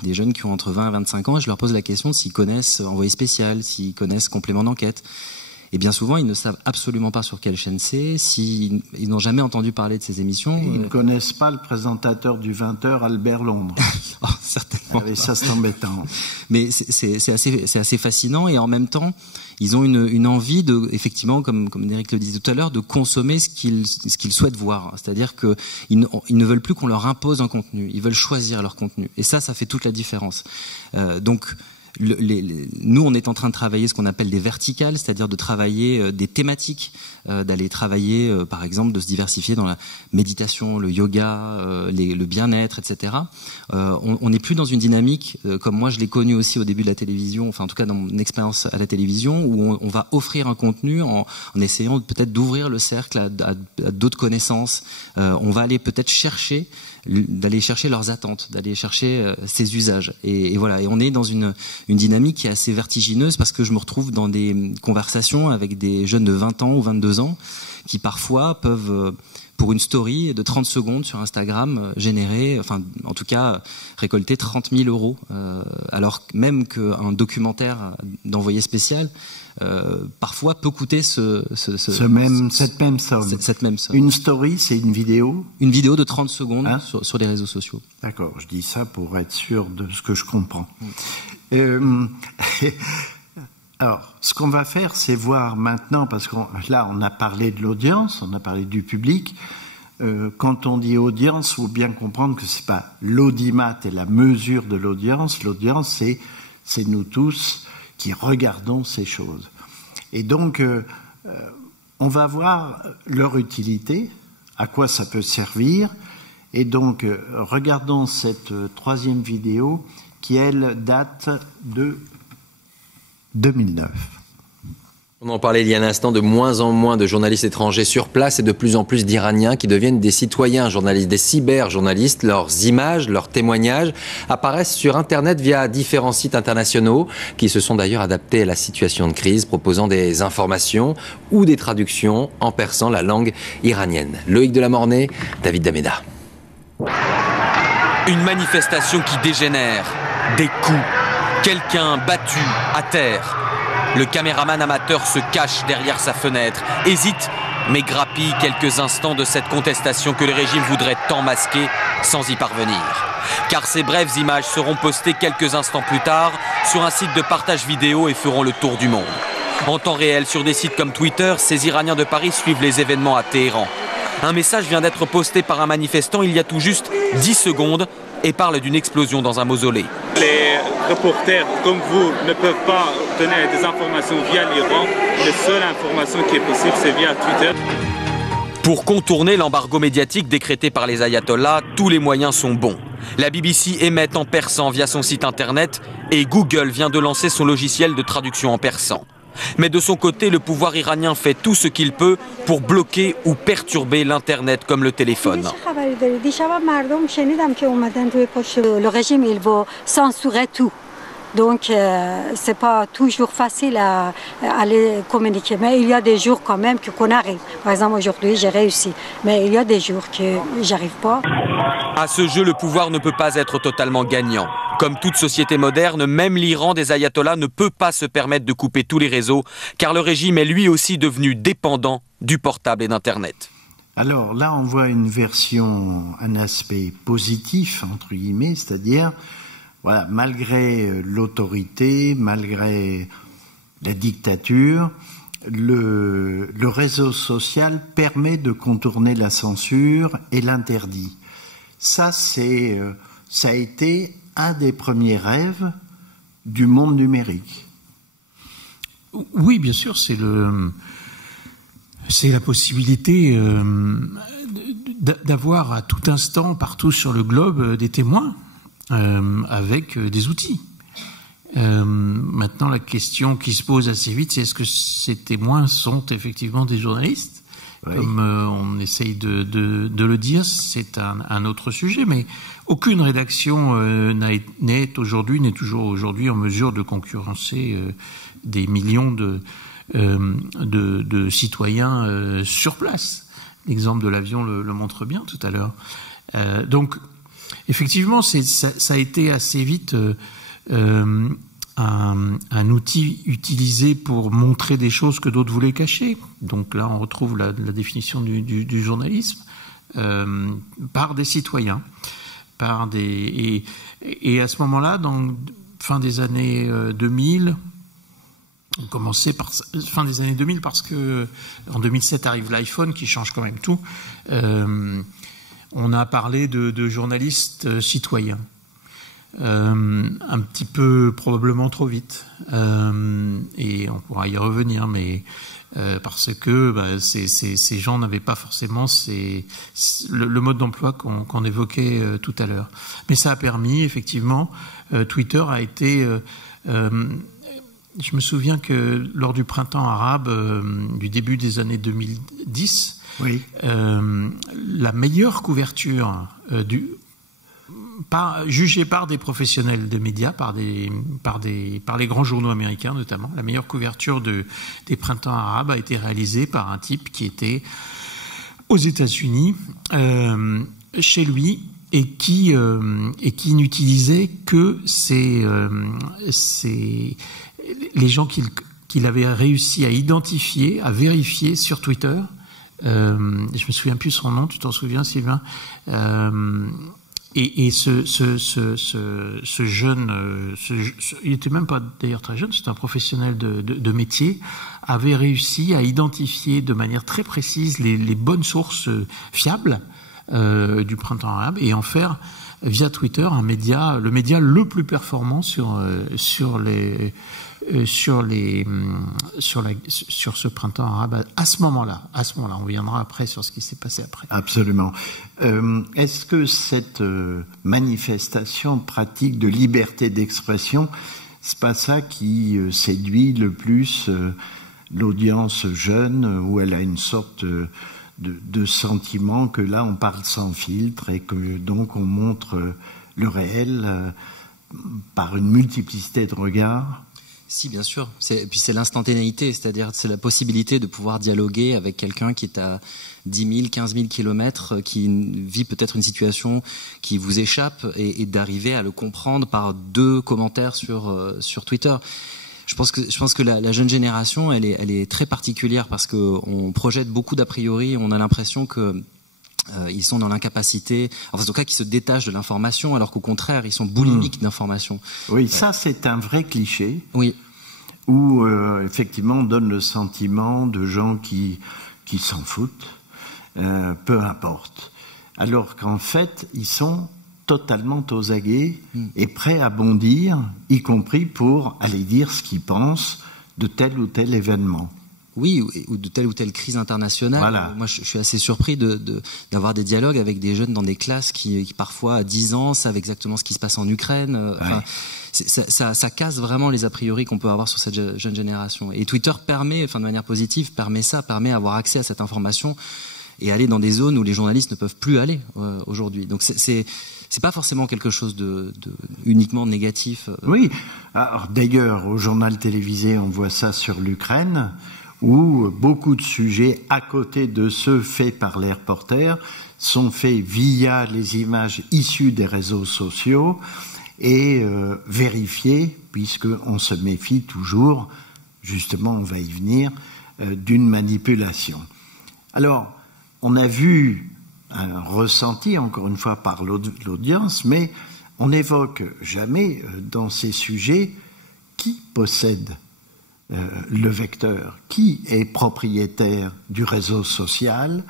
des jeunes qui ont entre 20 et 25 ans, et je leur pose la question s'ils connaissent Envoyé spécial, s'ils connaissent Complément d'enquête. Et bien souvent, ils ne savent absolument pas sur quelle chaîne c'est, s'ils n'ont jamais entendu parler de ces émissions. Ils ne connaissent pas le présentateur du 20h, Albert Londres. Oh, certainement. Et ça, c'est embêtant. Mais c'est assez fascinant, et en même temps, ils ont une envie de, effectivement, comme Eric le disait tout à l'heure, de consommer ce qu'ils souhaitent voir. C'est-à-dire qu'ils ne veulent plus qu'on leur impose un contenu. Ils veulent choisir leur contenu. Et ça fait toute la différence. Donc, nous, on est en train de travailler ce qu'on appelle des verticales, c'est-à-dire de travailler des thématiques, d'aller travailler, par exemple, de se diversifier dans la méditation, le yoga, le bien-être, etc. On n'est plus dans une dynamique, comme moi je l'ai connu aussi au début de la télévision, enfin en tout cas dans mon expérience à la télévision, où on va offrir un contenu en essayant peut-être d'ouvrir le cercle à d'autres connaissances. On va aller peut-être d'aller chercher leurs attentes, d'aller chercher ces usages. Et voilà, et on est dans une dynamique qui est assez vertigineuse, parce que je me retrouve dans des conversations avec des jeunes de 20 ans ou 22 ans qui parfois peuvent, pour une story de 30 secondes sur Instagram, générer, enfin en tout cas récolter 30 000 euros, alors même qu'un documentaire d'Envoyé spécial parfois peut coûter cette même somme. Une story, c'est une vidéo? Une vidéo de 30 secondes sur les réseaux sociaux. D'accord, je dis ça pour être sûr de ce que je comprends. Alors, ce qu'on va faire, c'est voir maintenant, parce que là, on a parlé de l'audience, on a parlé du public. Quand on dit audience, il faut bien comprendre que c'est pas l'audimat et la mesure de l'audience. L'audience, c'est nous tous qui regardons ces choses. Et donc, on va voir leur utilité, à quoi ça peut servir. Et donc, regardons cette troisième vidéo qui, elle, date de 2009. On en parlait il y a un instant, de moins en moins de journalistes étrangers sur place et de plus en plus d'Iraniens qui deviennent des citoyens journalistes, des cyberjournalistes. Leurs images, leurs témoignages apparaissent sur Internet via différents sites internationaux qui se sont d'ailleurs adaptés à la situation de crise, proposant des informations ou des traductions en persan la langue iranienne. Loïc Delamornay, David Dameda. Une manifestation qui dégénère, des coups, quelqu'un battu à terre. Le caméraman amateur se cache derrière sa fenêtre, hésite, mais grappille quelques instants de cette contestation que le régime voudrait tant masquer sans y parvenir. Car ces brèves images seront postées quelques instants plus tard sur un site de partage vidéo et feront le tour du monde. En temps réel, sur des sites comme Twitter, ces Iraniens de Paris suivent les événements à Téhéran. Un message vient d'être posté par un manifestant il y a tout juste 10 secondes et parle d'une explosion dans un mausolée. Les reporters comme vous ne peuvent pas obtenir des informations via l'Iran. La seule information qui est possible, c'est via Twitter. Pour contourner l'embargo médiatique décrété par les ayatollahs, tous les moyens sont bons. La BBC émet en persan via son site internet et Google vient de lancer son logiciel de traduction en persan. Mais de son côté, le pouvoir iranien fait tout ce qu'il peut pour bloquer ou perturber l'Internet comme le téléphone. Le régime, il va censurer tout. Donc, c'est pas toujours facile à aller communiquer. Mais il y a des jours quand même qu'on arrive. Par exemple, aujourd'hui, j'ai réussi. Mais il y a des jours que j'arrive pas. À ce jeu, le pouvoir ne peut pas être totalement gagnant. Comme toute société moderne, même l'Iran des ayatollahs ne peut pas se permettre de couper tous les réseaux, car le régime est lui aussi devenu dépendant du portable et d'Internet. Alors là, on voit une version, un aspect positif, entre guillemets, c'est-à-dire, voilà, malgré l'autorité, malgré la dictature, le réseau social permet de contourner la censure et l'interdit. Ça a été un des premiers rêves du monde numérique. Oui, bien sûr, c'est la possibilité d'avoir à tout instant, partout sur le globe, des témoins avec des outils. Maintenant, la question qui se pose assez vite, c'est est-ce que ces témoins sont effectivement des journalistes ? Oui. Comme on essaye de le dire, c'est un autre sujet, mais aucune rédaction n'est toujours aujourd'hui en mesure de concurrencer des millions de citoyens sur place. L'exemple de l'avion le montre bien tout à l'heure. Donc, effectivement, ça a été assez vite un outil utilisé pour montrer des choses que d'autres voulaient cacher. Donc là, on retrouve la définition du journalisme par des citoyens, et à ce moment-là, dans fin des années 2000, on commençait par fin des années 2000 parce que en 2007 arrive l'iPhone qui change quand même tout. On a parlé de journalistes citoyens. Un petit peu probablement trop vite et on pourra y revenir, mais parce que ces gens n'avaient pas forcément le mode d'emploi qu'on évoquait tout à l'heure. Mais ça a permis effectivement, Twitter a été je me souviens que lors du printemps arabe du début des années 2010, oui. La meilleure couverture jugée par des professionnels de médias, par les grands journaux américains notamment, la meilleure couverture des printemps arabes a été réalisée par un type qui était aux États-Unis, chez lui, et qui n'utilisait que les gens qu'il avait réussi à identifier, à vérifier sur Twitter. Je me souviens plus son nom, tu t'en souviens, Sylvain? Et ce jeune, il était même pas d'ailleurs très jeune, c'est un professionnel de métier, avait réussi à identifier de manière très précise les bonnes sources fiables du printemps arabe et en faire via Twitter le média le plus performant sur ce printemps arabe à ce moment-là. On reviendra après sur ce qui s'est passé après. Absolument. Est-ce que cette manifestation pratique de liberté d'expression, c'est pas ça qui séduit le plus l'audience jeune, où elle a une sorte de sentiment que là on parle sans filtre et que donc on montre le réel par une multiplicité de regards? Si, bien sûr. Puis c'est l'instantanéité, c'est-à-dire c'est la possibilité de pouvoir dialoguer avec quelqu'un qui est à 10 000, 15 000 kilomètres, qui vit peut-être une situation qui vous échappe et d'arriver à le comprendre par 2 commentaires sur Twitter. Je pense que la jeune génération, elle est très particulière parce qu'on projette beaucoup d'a priori, on a l'impression que ils sont dans l'incapacité, enfin en tout cas qu'ils se détachent de l'information, alors qu'au contraire, ils sont boulimiques d'information. Oui, ça c'est un vrai cliché. Oui. Où effectivement on donne le sentiment de gens qui s'en foutent, peu importe. Alors qu'en fait, ils sont totalement aux aguets et prêts à bondir, y compris pour aller dire ce qu'ils pensent de tel ou tel événement. Oui, ou de telle ou telle crise internationale. Voilà. Moi, je suis assez surpris d'avoir des dialogues avec des jeunes dans des classes qui parfois, à 10 ans, savent exactement ce qui se passe en Ukraine. Enfin, ça casse vraiment les a priori qu'on peut avoir sur cette jeune génération. Et Twitter permet, de manière positive, permet avoir accès à cette information et aller dans des zones où les journalistes ne peuvent plus aller aujourd'hui. Donc c'est pas forcément quelque chose de uniquement négatif. Oui. Alors, d'ailleurs, au journal télévisé, on voit ça sur l'Ukraine, où beaucoup de sujets, à côté de ceux faits par les reporters, sont faits via les images issues des réseaux sociaux. et vérifier, puisqu'on se méfie toujours, justement, on va y venir, d'une manipulation. Alors, on a vu un ressenti, encore une fois, par l'audience, mais on n'évoque jamais dans ces sujets qui possède le vecteur, qui est propriétaire du réseau social.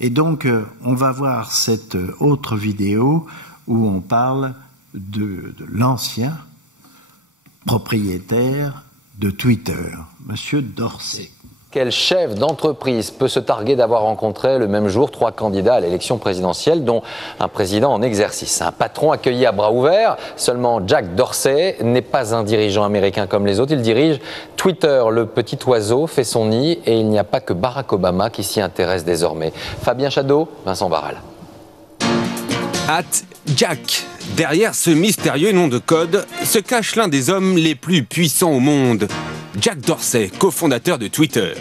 Et donc, on va voir cette autre vidéo où on parle de l'ancien propriétaire de Twitter, Monsieur Dorsey. Quel chef d'entreprise peut se targuer d'avoir rencontré le même jour 3 candidats à l'élection présidentielle, dont un président en exercice? Un patron accueilli à bras ouverts. Seulement Jack Dorsey n'est pas un dirigeant américain comme les autres. Il dirige Twitter. Le petit oiseau fait son nid et il n'y a pas que Barack Obama qui s'y intéresse désormais. Fabien Chadeau, Vincent Barral. @Jack. Derrière ce mystérieux nom de code se cache l'un des hommes les plus puissants au monde. Jack Dorsey, cofondateur de Twitter.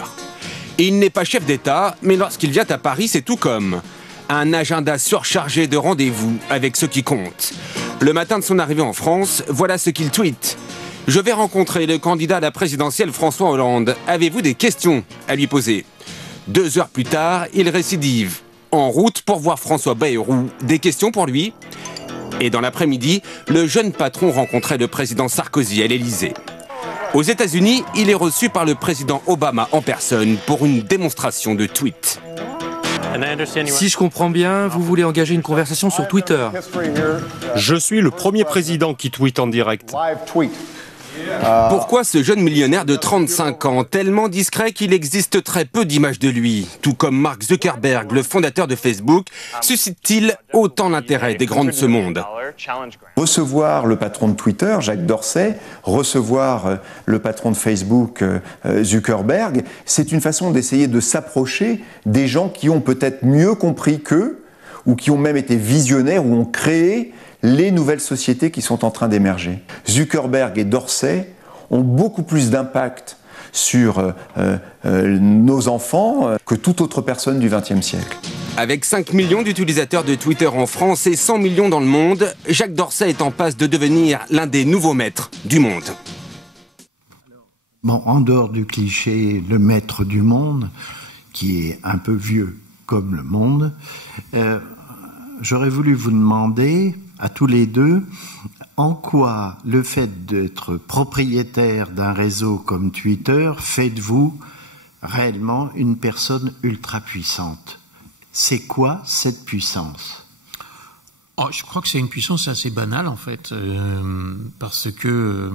Il n'est pas chef d'État, mais lorsqu'il vient à Paris, c'est tout comme un agenda surchargé de rendez-vous avec ceux qui comptent. Le matin de son arrivée en France, voilà ce qu'il tweet. « Je vais rencontrer le candidat à la présidentielle François Hollande. Avez-vous des questions à lui poser ?» 2 heures plus tard, il récidive. En route pour voir François Bayrou. Des questions pour lui ? Et dans l'après-midi, le jeune patron rencontrait le président Sarkozy à l'Élysée. Aux États-Unis, il est reçu par le président Obama en personne pour une démonstration de tweets. Si je comprends bien, vous voulez engager une conversation sur Twitter. Je suis le premier président qui tweete en direct. Pourquoi ce jeune millionnaire de 35 ans, tellement discret qu'il existe très peu d'images de lui, tout comme Mark Zuckerberg, le fondateur de Facebook, suscite-t-il autant l'intérêt des grands de ce monde? Recevoir le patron de Twitter, Jack Dorsey, recevoir le patron de Facebook, Zuckerberg, c'est une façon d'essayer de s'approcher des gens qui ont peut-être mieux compris qu'eux, ou qui ont même été visionnaires, ou ont créé les nouvelles sociétés qui sont en train d'émerger. Zuckerberg et Dorsey ont beaucoup plus d'impact sur nos enfants que toute autre personne du XXe siècle. Avec 5 millions d'utilisateurs de Twitter en France et 100 millions dans le monde, Jack Dorsey est en passe de devenir l'un des nouveaux maîtres du monde. Bon, en dehors du cliché, le maître du monde, qui est un peu vieux comme le monde, j'aurais voulu vous demander, à tous les deux, en quoi le fait d'être propriétaire d'un réseau comme Twitter fait de vous réellement une personne ultra puissante. C'est quoi cette puissance? Je crois que c'est une puissance assez banale en fait, parce que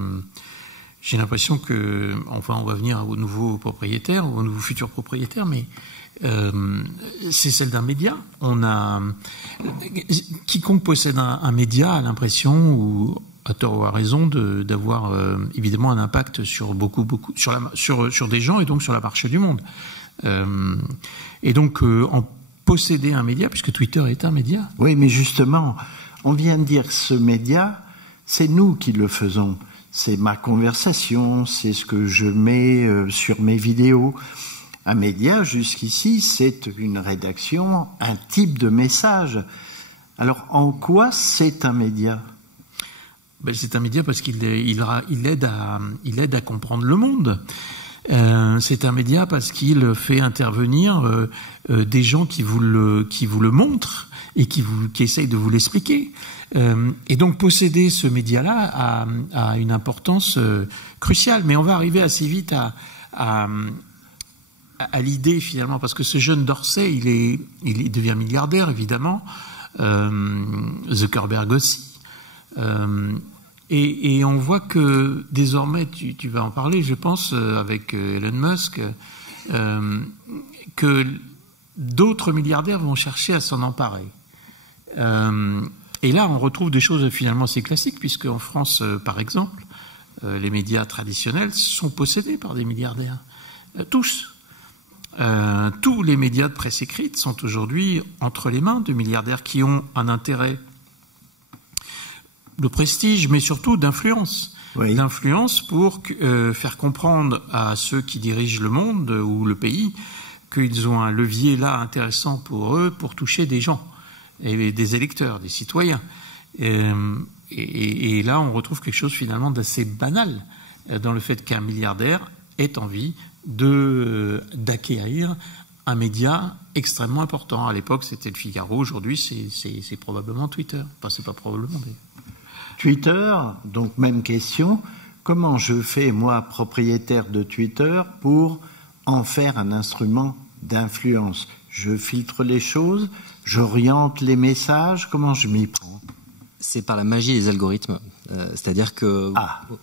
j'ai l'impression que, enfin, on va venir aux nouveaux propriétaires, aux nouveaux futurs propriétaires, mais c'est celle d'un média. Quiconque possède un média a l'impression, ou à tort ou à raison, d'avoir évidemment un impact sur sur des gens et donc sur la marche du monde. Et donc en posséder un média, puisque Twitter est un média. Oui, mais justement, on vient de dire que ce média, c'est nous qui le faisons. C'est ma conversation, c'est ce que je mets sur mes vidéos. Un média, jusqu'ici, c'est une rédaction, un type de message. Alors, en quoi c'est un média? C'est un média parce qu'il aide à comprendre le monde. C'est un média parce qu'il fait intervenir des gens qui vous le montrent et qui essayent de vous l'expliquer. Et donc, posséder ce média-là a une importance cruciale. Mais on va arriver assez vite à l'idée finalement, parce que ce jeune Dorsey, il devient milliardaire évidemment, Zuckerberg aussi, et on voit que désormais, tu vas en parler, je pense, avec Elon Musk, que d'autres milliardaires vont chercher à s'en emparer. Et là, on retrouve des choses finalement assez classiques, puisque en France, par exemple, les médias traditionnels sont possédés par des milliardaires, tous. Tous les médias de presse écrite sont aujourd'hui entre les mains de milliardaires qui ont un intérêt de prestige, mais surtout d'influence. Oui. D'influence pour faire comprendre à ceux qui dirigent le monde ou le pays qu'ils ont un levier là intéressant pour eux pour toucher des gens, et des électeurs, des citoyens. Et là, on retrouve quelque chose finalement d'assez banal dans le fait qu'un milliardaire ait envie d'acquérir un média extrêmement important. À l'époque, c'était le Figaro. Aujourd'hui, c'est probablement Twitter. Enfin, c'est pas probablement. Mais... Twitter, donc même question. Comment je fais, moi, propriétaire de Twitter, pour en faire un instrument d'influence? Je filtre les choses, j'oriente les messages, comment je m'y prends? C'est par la magie des algorithmes. C'est-à-dire que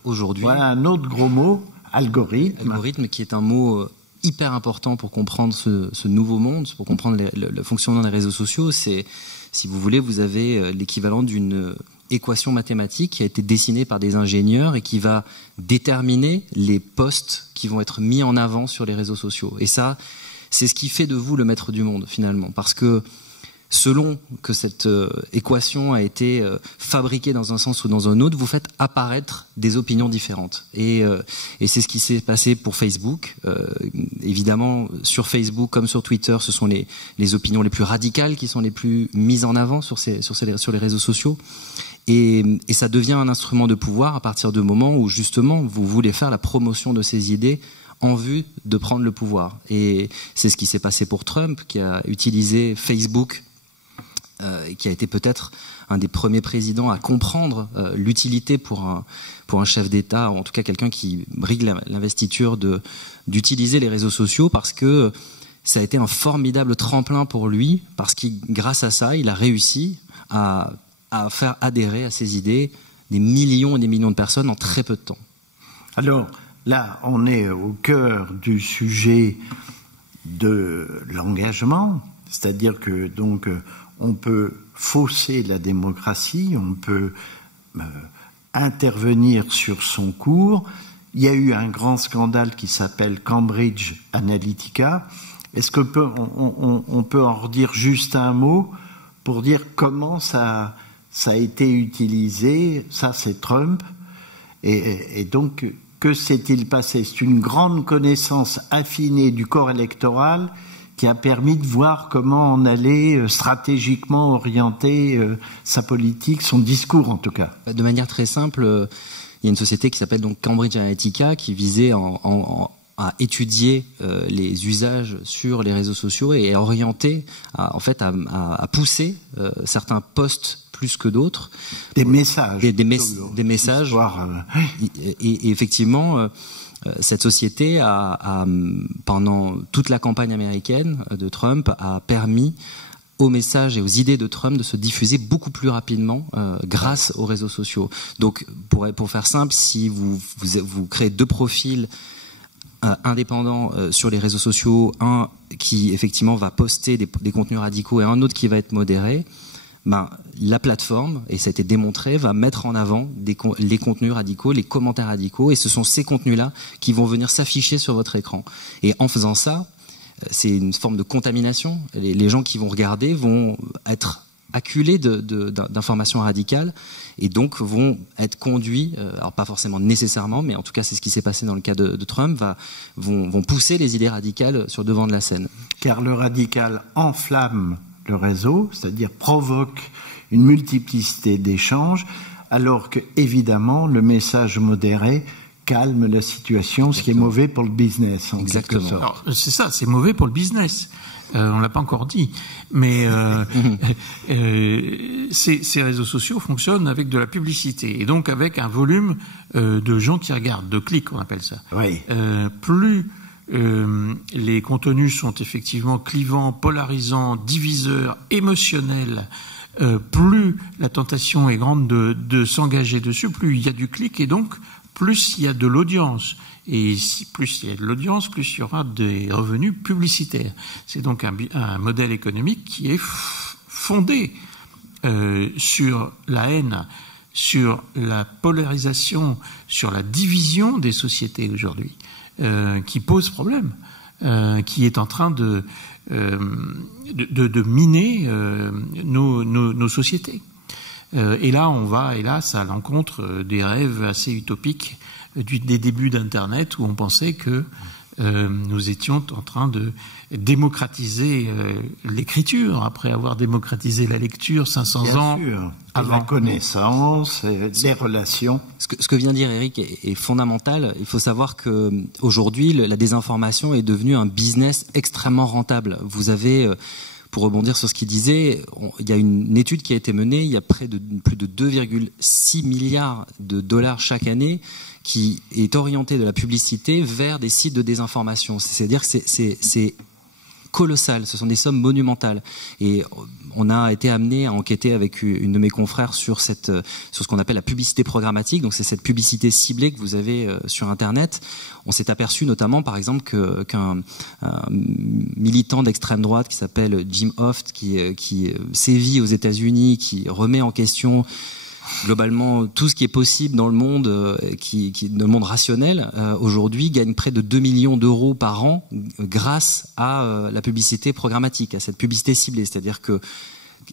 aujourd'hui... Voilà un autre gros mot, algorithme. Algorithme qui est un mot hyper important pour comprendre ce nouveau monde, pour comprendre le fonctionnement des réseaux sociaux. C'est, si vous voulez, vous avez l'équivalent d'une équation mathématique qui a été dessinée par des ingénieurs et qui va déterminer les posts qui vont être mis en avant sur les réseaux sociaux. Et ça, c'est ce qui fait de vous le maître du monde, finalement. Parce que selon que cette équation a été fabriquée dans un sens ou dans un autre, vous faites apparaître des opinions différentes. Et c'est ce qui s'est passé pour Facebook. Évidemment, sur Facebook comme sur Twitter, ce sont les opinions les plus radicales qui sont les plus mises en avant sur les réseaux sociaux. Et ça devient un instrument de pouvoir à partir du moment où, justement, vous voulez faire la promotion de ces idées en vue de prendre le pouvoir. Et c'est ce qui s'est passé pour Trump, qui a utilisé Facebook, et qui a été peut-être un des premiers présidents à comprendre l'utilité pour un chef d'État, ou en tout cas quelqu'un qui brigue l'investiture, d'utiliser les réseaux sociaux, parce que ça a été un formidable tremplin pour lui, parce que grâce à ça, il a réussi à faire adhérer à ses idées des millions et des millions de personnes en très peu de temps. Alors là, on est au cœur du sujet de l'engagement, c'est-à-dire que donc on peut fausser la démocratie, on peut intervenir sur son cours. Il y a eu un grand scandale qui s'appelle Cambridge Analytica. Est-ce que on peut en redire juste un mot pour dire comment ça a été utilisé? Ça, c'est Trump. Et donc, que s'est-il passé? C'est une grande connaissance affinée du corps électoral qui a permis de voir comment on allait stratégiquement orienter sa politique, son discours en tout cas. De manière très simple, il y a une société qui s'appelle donc Cambridge Analytica qui visait à étudier les usages sur les réseaux sociaux et à orienter, à pousser certains posts plus que d'autres. Des messages. Des messages. Et effectivement, cette société pendant toute la campagne américaine de Trump, a permis aux messages et aux idées de Trump de se diffuser beaucoup plus rapidement grâce aux réseaux sociaux. Donc, pour faire simple, si vous créez deux profils indépendants sur les réseaux sociaux, un qui effectivement va poster des contenus radicaux et un autre qui va être modéré, la plateforme, et ça a été démontré, va mettre en avant les contenus radicaux, les commentaires radicaux, et ce sont ces contenus-là qui vont venir s'afficher sur votre écran. Et en faisant ça, c'est une forme de contamination. Les gens qui vont regarder vont être acculés d'informations radicales et donc vont être conduits, alors pas forcément nécessairement, mais en tout cas c'est ce qui s'est passé dans le cas de Trump, vont pousser les idées radicales sur le devant de la scène. Car le radical enflamme le réseau, c'est-à-dire provoque une multiplicité d'échanges, alors que évidemment le message modéré calme la situation, ce qui est mauvais pour le business. Exactement. Alors, c'est ça, c'est mauvais pour le business. On l'a pas encore dit, mais ces réseaux sociaux fonctionnent avec de la publicité et donc avec un volume de gens qui regardent, de clics, on appelle ça. Oui. Plus les contenus sont effectivement clivants, polarisants, diviseurs, émotionnels, plus la tentation est grande de s'engager dessus, plus il y a du clic et donc plus il y a de l'audience. Et plus il y a de l'audience, plus il y aura des revenus publicitaires. C'est donc un modèle économique qui est fondé sur la haine, sur la polarisation, sur la division des sociétés aujourd'hui, qui pose problème, qui est en train de miner nos sociétés. Et là, on va, hélas, à l'encontre des rêves assez utopiques des débuts d'Internet, où on pensait que nous étions en train de démocratiser l'écriture, après avoir démocratisé la lecture 500 ans avant. La connaissance, les relations. Ce que vient de dire Eric est fondamental. Il faut savoir que aujourd'hui, la désinformation est devenue un business extrêmement rentable. Vous avez, pour rebondir sur ce qu'il disait, il y a une étude qui a été menée, il y a plus de 2,6 milliards de dollars chaque année qui est orientée de la publicité vers des sites de désinformation. C'est-à-dire que c'est colossal, ce sont des sommes monumentales. Et on a été amené à enquêter avec une de mes confrères sur ce qu'on appelle la publicité programmatique. Donc c'est cette publicité ciblée que vous avez sur Internet. On s'est aperçu notamment, par exemple, qu'un militant d'extrême droite qui s'appelle Jim Hoft, qui sévit aux États-Unis, qui remet en question globalement tout ce qui est possible dans le monde, dans le monde rationnel, aujourd'hui gagne près de 2 millions d'euros par an grâce à la publicité programmatique, à cette publicité ciblée. C'est-à-dire que,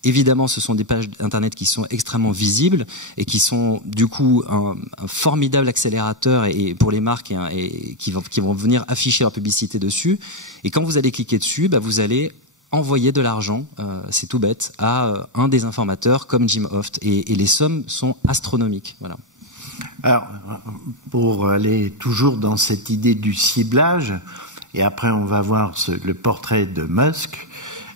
évidemment, ce sont des pages Internet qui sont extrêmement visibles et qui sont du coup un formidable accélérateur et pour les marques et qui vont venir afficher leur publicité dessus. Et quand vous allez cliquer dessus, vous allez envoyer de l'argent, c'est tout bête, à un des informateurs comme Jim Hoft. Et les sommes sont astronomiques. Voilà. Alors, pour aller toujours dans cette idée du ciblage, et après on va voir le portrait de Musk,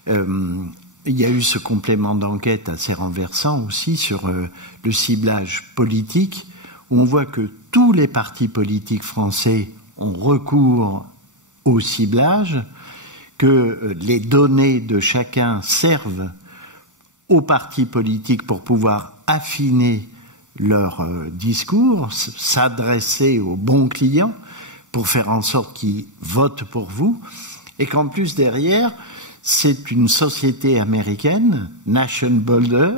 il y a eu ce complément d'enquête assez renversant aussi sur le ciblage politique, où on voit que tous les partis politiques français ont recours au ciblage, que les données de chacun servent aux partis politiques pour pouvoir affiner leur discours, s'adresser aux bons clients pour faire en sorte qu'ils votent pour vous, et qu'en plus derrière, c'est une société américaine, Nation Builder,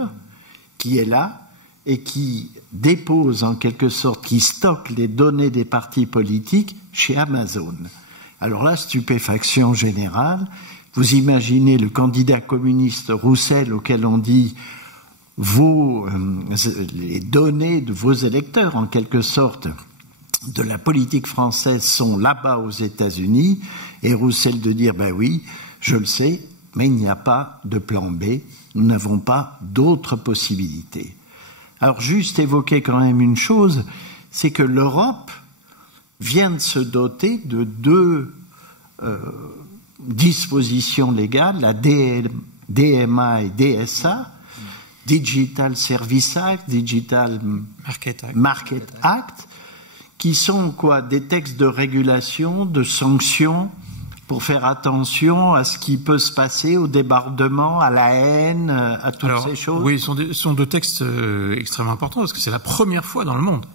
qui est là et qui dépose en quelque sorte, qui stocke les données des partis politiques chez Amazon. Alors là, stupéfaction générale. Vous imaginez le candidat communiste Roussel auquel on dit les données de vos électeurs, en quelque sorte, de la politique française sont là-bas aux États-Unis, et Roussel de dire, oui, je le sais, mais il n'y a pas de plan B, nous n'avons pas d'autres possibilités. Alors juste évoquer quand même une chose, c'est que l'Europe vient de se doter de deux dispositions légales, la DMA et DSA, Digital Service Act, Digital Market Act, qui sont des textes de régulation, de sanctions, pour faire attention à ce qui peut se passer, au débordement, à la haine, à toutes ces choses. Oui, ce sont deux textes extrêmement importants, parce que c'est la première fois dans le monde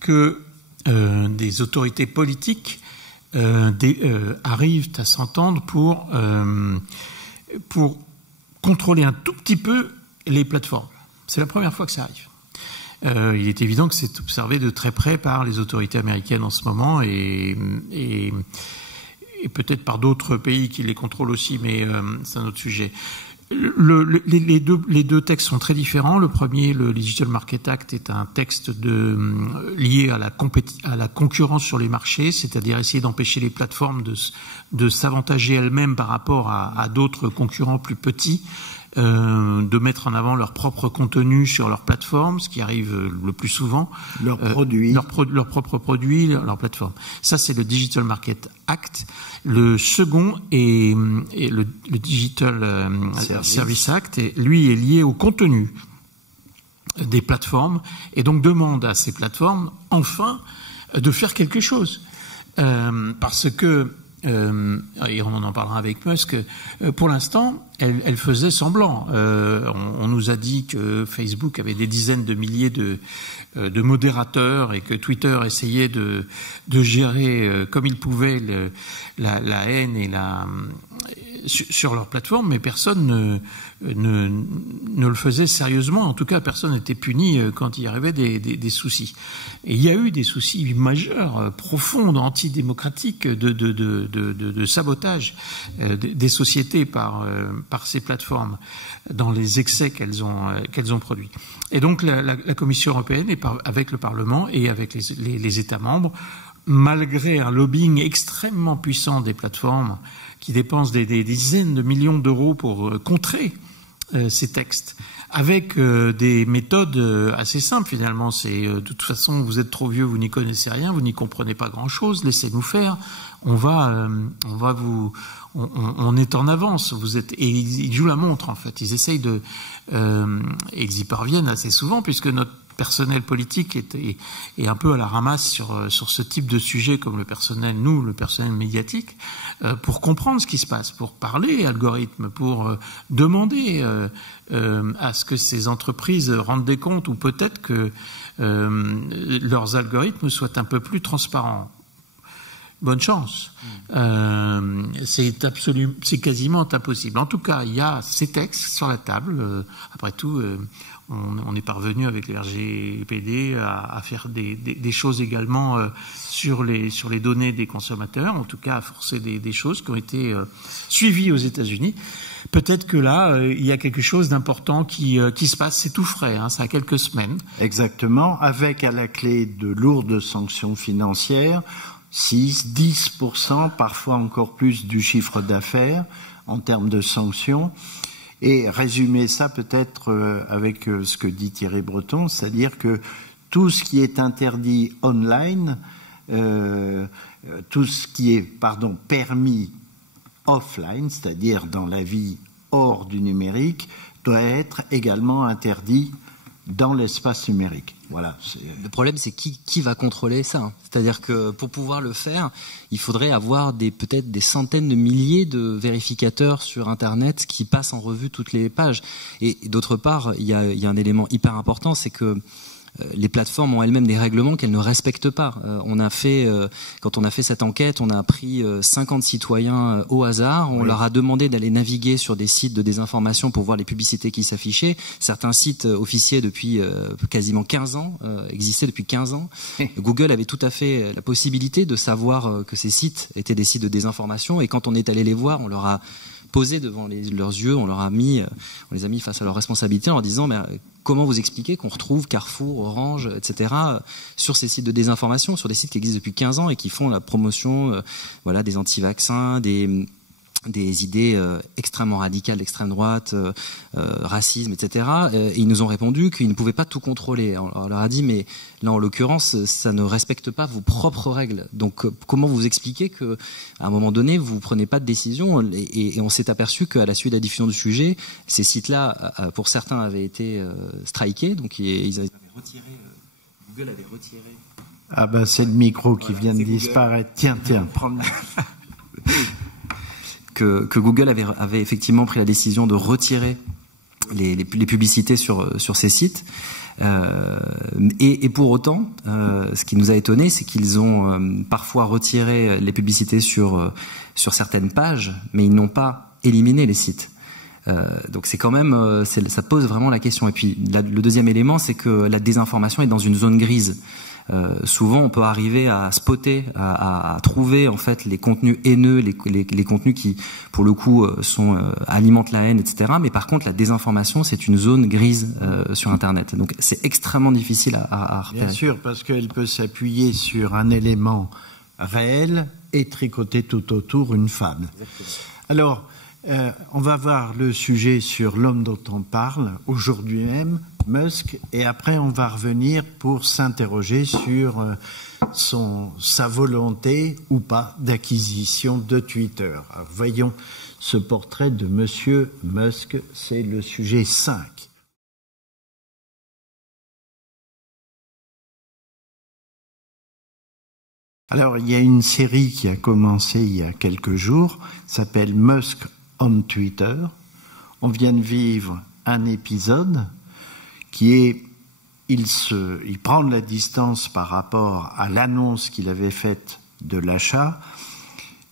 que des autorités politiques arrivent à s'entendre pour contrôler un tout petit peu les plateformes. C'est la première fois que ça arrive. Il est évident que c'est observé de très près par les autorités américaines en ce moment et peut-être par d'autres pays qui les contrôlent aussi, mais c'est un autre sujet. Les deux textes sont très différents. Le premier, le Digital Market Act, est un texte lié à la concurrence sur les marchés, c'est-à-dire essayer d'empêcher les plateformes de s'avantager elles-mêmes par rapport à d'autres concurrents plus petits, de mettre en avant leur propre contenu sur leur plateforme, ce qui arrive le plus souvent. Leurs propres produits, leur plateforme. Ça, c'est le Digital Market Act. Le second est le Digital Service Act, et lui est lié au contenu des plateformes, et donc demande à ces plateformes, enfin, de faire quelque chose. Parce que et on en parlera avec Musk, pour l'instant, elle faisait semblant. On nous a dit que Facebook avait des dizaines de milliers de modérateurs et que Twitter essayait de gérer comme il pouvait la haine et sur leur plateforme, mais personne ne le faisait sérieusement. En tout cas, personne n'était puni quand il y arrivait des soucis. Et il y a eu des soucis majeurs, profonds, antidémocratiques, de sabotage des sociétés par ces plateformes dans les excès qu'elles ont produits. Et donc la Commission européenne, avec le Parlement et avec les États membres, malgré un lobbying extrêmement puissant des plateformes qui dépensent des dizaines de millions d'euros pour contrer ces textes, avec des méthodes assez simples finalement. C'est de toute façon, vous êtes trop vieux, vous n'y connaissez rien, vous n'y comprenez pas grand-chose, laissez-nous faire. On est en avance. Et ils jouent la montre en fait. Ils essayent et ils y parviennent assez souvent puisque notre personnel politique est un peu à la ramasse sur ce type de sujet comme le personnel médiatique, pour comprendre ce qui se passe, pour parler algorithme, pour demander à ce que ces entreprises rendent des comptes ou peut-être que leurs algorithmes soient un peu plus transparents. Bonne chance. C'est quasiment impossible. En tout cas, il y a ces textes sur la table. Après tout, on est parvenu avec les RGPD à faire des choses également sur les données des consommateurs, en tout cas à forcer des choses qui ont été suivies aux États-Unis. Peut-être que là, il y a quelque chose d'important qui se passe. C'est tout frais, hein, ça a quelques semaines. Exactement, avec à la clé de lourdes sanctions financières, 6-10%, parfois encore plus du chiffre d'affaires en termes de sanctions. Et résumer ça peut-être avec ce que dit Thierry Breton, c'est-à-dire que tout ce qui est interdit online, tout ce qui est permis offline, c'est-à-dire dans la vie hors du numérique, doit être également interdit dans l'espace numérique. Voilà. Le problème, c'est qui va contrôler ça. C'est-à-dire que pour pouvoir le faire, il faudrait avoir peut-être des centaines de milliers de vérificateurs sur Internet qui passent en revue toutes les pages. Et d'autre part, il y a un élément hyper important, c'est que les plateformes ont elles-mêmes des règlements qu'elles ne respectent pas. Quand on a fait cette enquête, on a pris 50 citoyens au hasard. On leur a demandé d'aller naviguer sur des sites de désinformation pour voir les publicités qui s'affichaient. Certains sites officiaient depuis quasiment 15 ans, existaient depuis 15 ans. Google avait tout à fait la possibilité de savoir que ces sites étaient des sites de désinformation. Et quand on est allé les voir, on leur a posé devant leurs yeux, on les a mis face à leurs responsabilités en leur disant comment vous expliquez qu'on retrouve Carrefour, Orange, etc. sur ces sites de désinformation, sur des sites qui existent depuis 15 ans et qui font la promotion des anti-vaccins, des idées extrêmement radicales d'extrême droite, racisme, etc. Et ils nous ont répondu qu'ils ne pouvaient pas tout contrôler. On leur a dit, mais là, en l'occurrence, ça ne respecte pas vos propres règles. Donc, comment vous expliquez qu'à un moment donné, vous ne prenez pas de décision et on s'est aperçu qu'à la suite de la diffusion du sujet, ces sites-là, pour certains, avaient été strikés. Donc, ils avaient retiré... Google avait retiré... Ah ben, c'est le micro qui vient de disparaître. Tiens, prends que Google avait effectivement pris la décision de retirer les publicités sur ces sites. Et pour autant, ce qui nous a étonné, c'est qu'ils ont parfois retiré les publicités sur certaines pages, mais ils n'ont pas éliminé les sites. Donc c'est quand même, ça pose vraiment la question. Et puis le deuxième élément, c'est que la désinformation est dans une zone grise. Souvent, on peut arriver à spotter, à trouver en fait les contenus haineux, les contenus qui, pour le coup, alimentent la haine, etc. Mais par contre, la désinformation, c'est une zone grise sur Internet. Donc, c'est extrêmement difficile à repérer. Bien sûr, parce qu'elle peut s'appuyer sur un élément réel et tricoter tout autour une fable. Exactement. Alors, on va voir le sujet sur l'homme dont on parle aujourd'hui même, Musk, et après on va revenir pour s'interroger sur sa volonté ou pas d'acquisition de Twitter. Alors, voyons ce portrait de Monsieur Musk, c'est le sujet 5. Alors, il y a une série qui a commencé il y a quelques jours, s'appelle Musk on Twitter. On vient de vivre un épisode qui est, il prend de la distance par rapport à l'annonce qu'il avait faite de l'achat.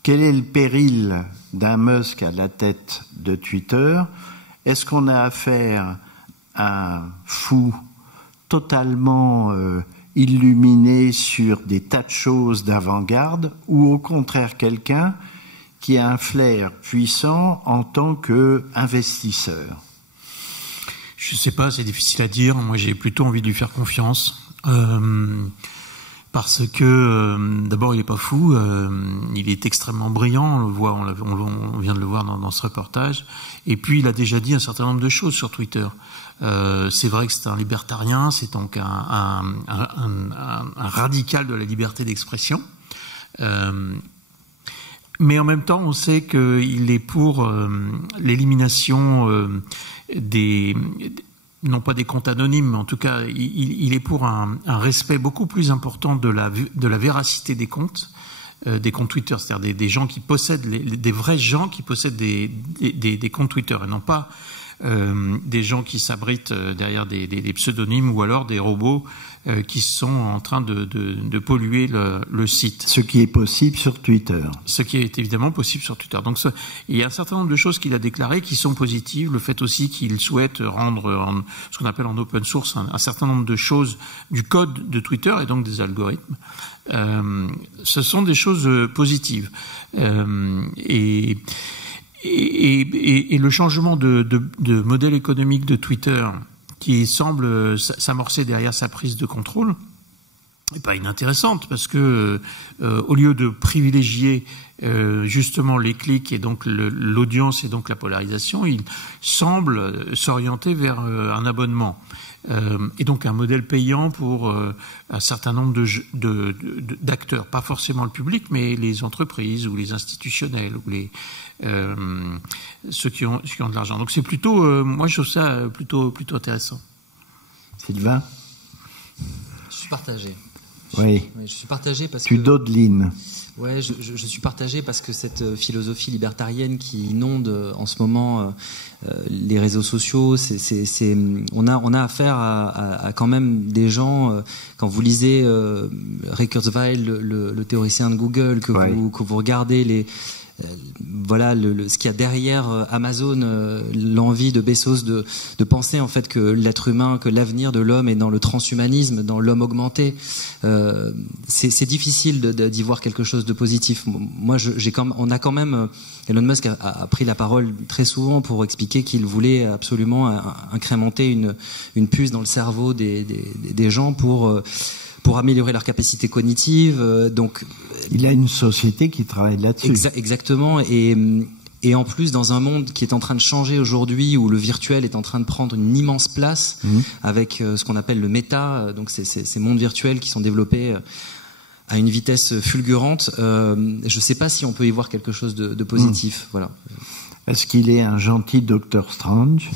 Quel est le péril d'un Musk à la tête de Twitter? Est-ce qu'on a affaire à un fou totalement illuminé sur des tas de choses d'avant-garde, ou au contraire quelqu'un qui a un flair puissant en tant qu'investisseur? Je ne sais pas, c'est difficile à dire. Moi, j'ai plutôt envie de lui faire confiance. Parce que d'abord il est pas fou, il est extrêmement brillant, on vient de le voir dans ce reportage. Et puis il a déjà dit un certain nombre de choses sur Twitter. C'est vrai que c'est un libertarien, c'est donc un radical de la liberté d'expression. Mais en même temps, on sait qu'il est pour l'élimination non pas des comptes anonymes, mais en tout cas, il est pour un respect beaucoup plus important de la véracité des comptes Twitter, c'est-à-dire des gens qui possèdent, des vrais gens qui possèdent des comptes Twitter, et non pas des gens qui s'abritent derrière des pseudonymes ou alors des robots qui sont en train de polluer le site. Ce qui est possible sur Twitter. Ce qui est évidemment possible sur Twitter. Donc il y a un certain nombre de choses qu'il a déclarées qui sont positives. Le fait aussi qu'il souhaite rendre ce qu'on appelle en open source un certain nombre de choses du code de Twitter et donc des algorithmes. Ce sont des choses positives. Et le changement de modèle économique de Twitter qui semble s'amorcer derrière sa prise de contrôle n'est pas inintéressante, parce que au lieu de privilégier justement les clics et donc l'audience et donc la polarisation, il semble s'orienter vers un abonnement. Et donc un modèle payant pour un certain nombre d'acteurs, pas forcément le public, mais les entreprises ou les institutionnels ou ceux qui ont de l'argent. Donc c'est plutôt, moi je trouve ça plutôt intéressant. Sylvain ? Je suis partagé. Oui. Je suis partagé parce tu dodelines. Ouais, je suis partagé parce que cette philosophie libertarienne qui inonde en ce moment les réseaux sociaux, on a affaire à quand même des gens. Quand vous lisez Ray Kurzweil, le théoricien de Google, que vous regardez voilà ce qu'il y a derrière Amazon, l'envie de Bezos de penser en fait que l'être humain, que l'avenir de l'homme est dans le transhumanisme, dans l'homme augmenté. C'est difficile d'y voir quelque chose de positif. Moi, on a quand même, Elon Musk a pris la parole très souvent pour expliquer qu'il voulait absolument incrémenter une puce dans le cerveau des gens pour améliorer leur capacité cognitive. Donc, il a une société qui travaille là-dessus. Exactement. Et en plus, dans un monde qui est en train de changer aujourd'hui, où le virtuel est en train de prendre une immense place, avec ce qu'on appelle le méta, donc ces mondes virtuels qui sont développés à une vitesse fulgurante, je ne sais pas si on peut y voir quelque chose de positif. Voilà. Est-ce qu'il est un gentil Docteur Strange ?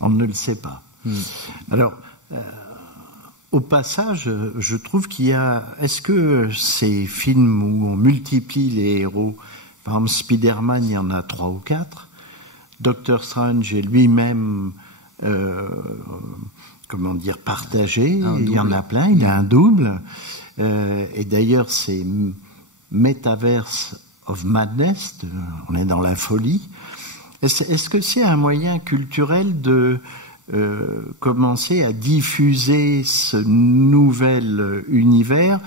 On ne le sait pas. Alors, au passage, je trouve qu'il y a... Est-ce que ces films où on multiplie les héros, par exemple Spider-Man, il y en a 3 ou 4, Doctor Strange est lui-même, partagé, il y en a plein, il a un double, et d'ailleurs c'est Metaverse of Madness, on est dans la folie. Est-ce que c'est un moyen culturel de commencer à diffuser ce nouvel univers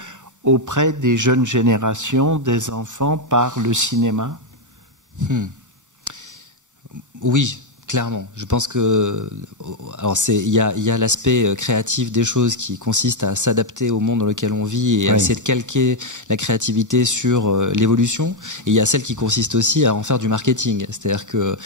auprès des jeunes générations, des enfants, par le cinéma ? Oui, clairement. Je pense que il y a l'aspect créatif des choses qui consiste à s'adapter au monde dans lequel on vit et à essayer de calquer la créativité sur l'évolution. Et il y a celle qui consiste aussi à en faire du marketing. C'est-à-dire que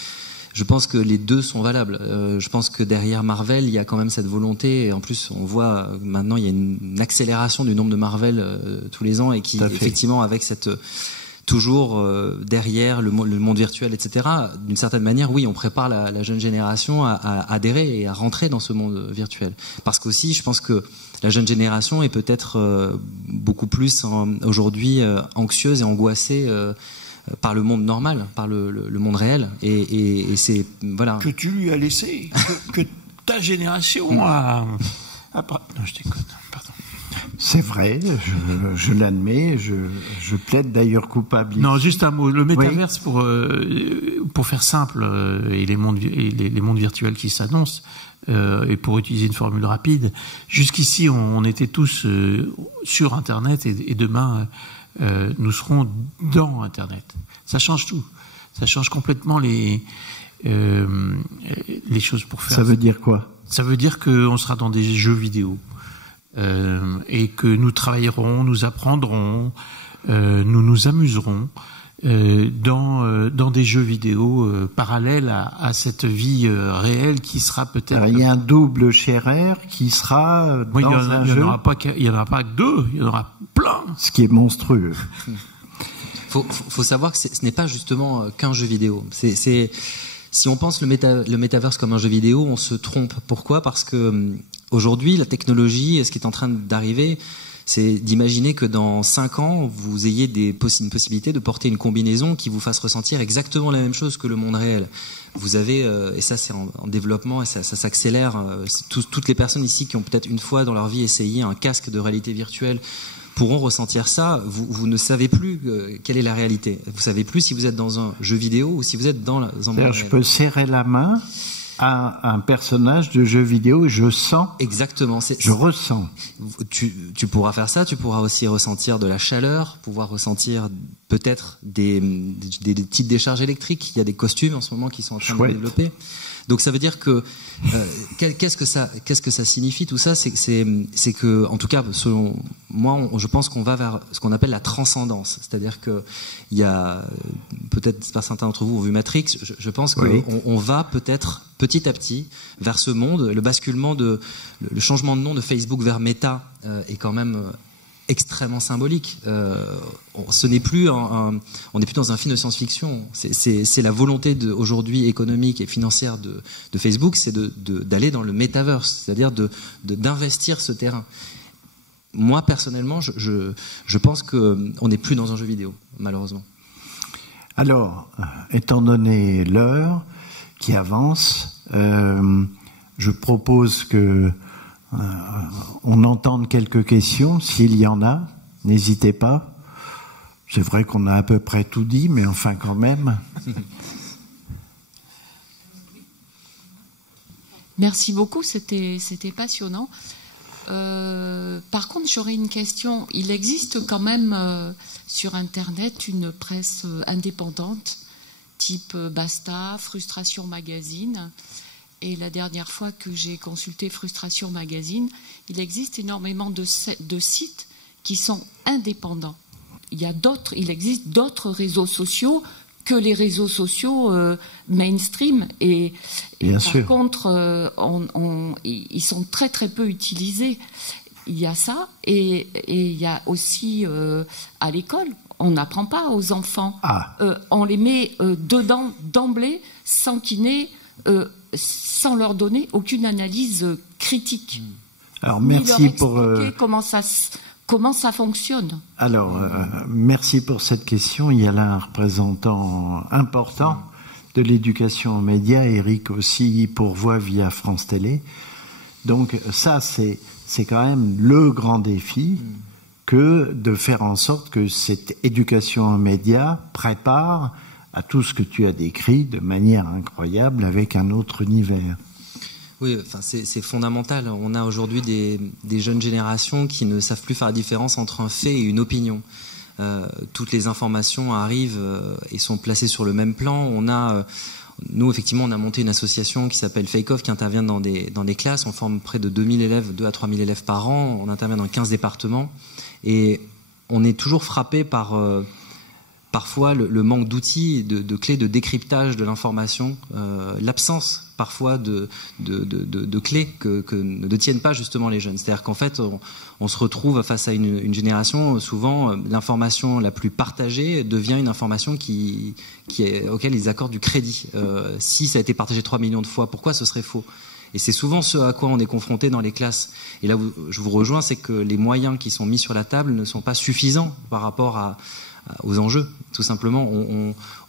je pense que les deux sont valables. Je pense que derrière Marvel, il y a quand même cette volonté. Et en plus, on voit maintenant, il y a une accélération du nombre de Marvel tous les ans, et qui, effectivement, avec cette toujours derrière le monde virtuel, etc. D'une certaine manière, oui, on prépare la jeune génération à adhérer et à rentrer dans ce monde virtuel. Parce qu'aussi, je pense que la jeune génération est peut-être beaucoup plus aujourd'hui anxieuse et angoissée par le monde normal, par le monde réel, et c'est voilà que tu lui as laissé, que ta génération a. Non, je déconne, pardon. C'est vrai, je l'admets, je plaide d'ailleurs coupable. Non, juste un mot. Le métaverse, pour faire simple, et les mondes virtuels qui s'annoncent, et pour utiliser une formule rapide, jusqu'ici on était tous sur Internet, et demain nous serons dans Internet. Ça change tout. Ça change complètement les choses pour faire. Ça veut dire quoi ? Ça veut dire qu'on sera dans des jeux vidéo. et que nous travaillerons, nous apprendrons, nous nous amuserons dans des jeux vidéo parallèles à cette vie réelle qui sera peut-être... Il y a un double Scherer qui sera dans un jeu. Il n'y en aura pas que deux, il y en aura plein. Ce qui est monstrueux. Faut savoir que ce n'est pas justement qu'un jeu vidéo. Si on pense le métaverse comme un jeu vidéo, on se trompe. Pourquoi ? Parce que aujourd'hui, la technologie, ce qui est en train d'arriver, c'est d'imaginer que dans 5 ans, vous ayez une possibilité de porter une combinaison qui vous fasse ressentir exactement la même chose que le monde réel. Vous avez, et ça c'est en développement, et ça s'accélère, toutes les personnes ici qui ont peut-être une fois dans leur vie essayé un casque de réalité virtuelle pourront ressentir ça. Vous ne savez plus quelle est la réalité. Vous savez plus si vous êtes dans un jeu vidéo ou si vous êtes dans un monde réel. Je peux serrer la main à un personnage de jeu vidéo et je sens. Exactement. Je ressens. Tu pourras faire ça. Tu pourras aussi ressentir de la chaleur, pouvoir ressentir peut-être des petites décharges électriques. Il y a des costumes en ce moment qui sont en train de développer. Donc ça veut dire que qu'est-ce que ça signifie tout ça? C'est que en tout cas selon moi, je pense qu'on va vers ce qu'on appelle la transcendance. C'est-à-dire que il y a peut-être certains d'entre vous ont vu Matrix. Je pense qu'on va peut-être petit à petit vers ce monde. Le basculement le changement de nom de Facebook vers Meta est quand même extrêmement symbolique. Ce n'est plus on n'est plus dans un film de science-fiction. C'est la volonté aujourd'hui économique et financière de Facebook, c'est d'aller dans le metaverse, c'est-à-dire d'investir ce terrain. Moi personnellement, je pense que on n'est plus dans un jeu vidéo, malheureusement. Alors, étant donné l'heure qui avance, je propose que on entende quelques questions, s'il y en a, n'hésitez pas. C'est vrai qu'on a à peu près tout dit, mais enfin quand même. Merci beaucoup, c'était passionnant. Par contre, j'aurais une question. Il existe quand même sur Internet une presse indépendante, type Basta, Frustration Magazine. Et la dernière fois que j'ai consulté Frustration Magazine, il existe énormément de sites qui sont indépendants. Il existe d'autres réseaux sociaux que les réseaux sociaux mainstream. Et par contre, ils sont très très peu utilisés. Il y a ça, et il y a aussi à l'école, on n'apprend pas aux enfants. On les met dedans d'emblée sans qu'ils n'aient... sans leur donner aucune analyse critique. Alors merci pour comment ça fonctionne. Alors merci pour cette question. Il y a là un représentant important de l'éducation aux médias. Eric aussi pourvoit via France Télé. Donc ça c'est quand même le grand défi que de faire en sorte que cette éducation aux médias prépare à tout ce que tu as décrit de manière incroyable avec un autre univers. Oui, enfin c'est fondamental. On a aujourd'hui des jeunes générations qui ne savent plus faire la différence entre un fait et une opinion. Toutes les informations arrivent et sont placées sur le même plan. Nous, effectivement, on a monté une association qui s'appelle Fake Off, qui intervient dans des classes. On forme près de 2000 élèves, 2 à 3000 élèves par an. On intervient dans 15 départements. Et on est toujours frappé par... parfois le manque d'outils, de clés de décryptage de l'information, l'absence parfois de clés que ne détiennent pas justement les jeunes. C'est-à-dire qu'en fait, on se retrouve face à une génération, souvent l'information la plus partagée devient une information auquel ils accordent du crédit. Si ça a été partagé 3 millions de fois, pourquoi ce serait faux ? Et c'est souvent ce à quoi on est confronté dans les classes. Et là où je vous rejoins, c'est que les moyens qui sont mis sur la table ne sont pas suffisants par rapport aux enjeux, tout simplement.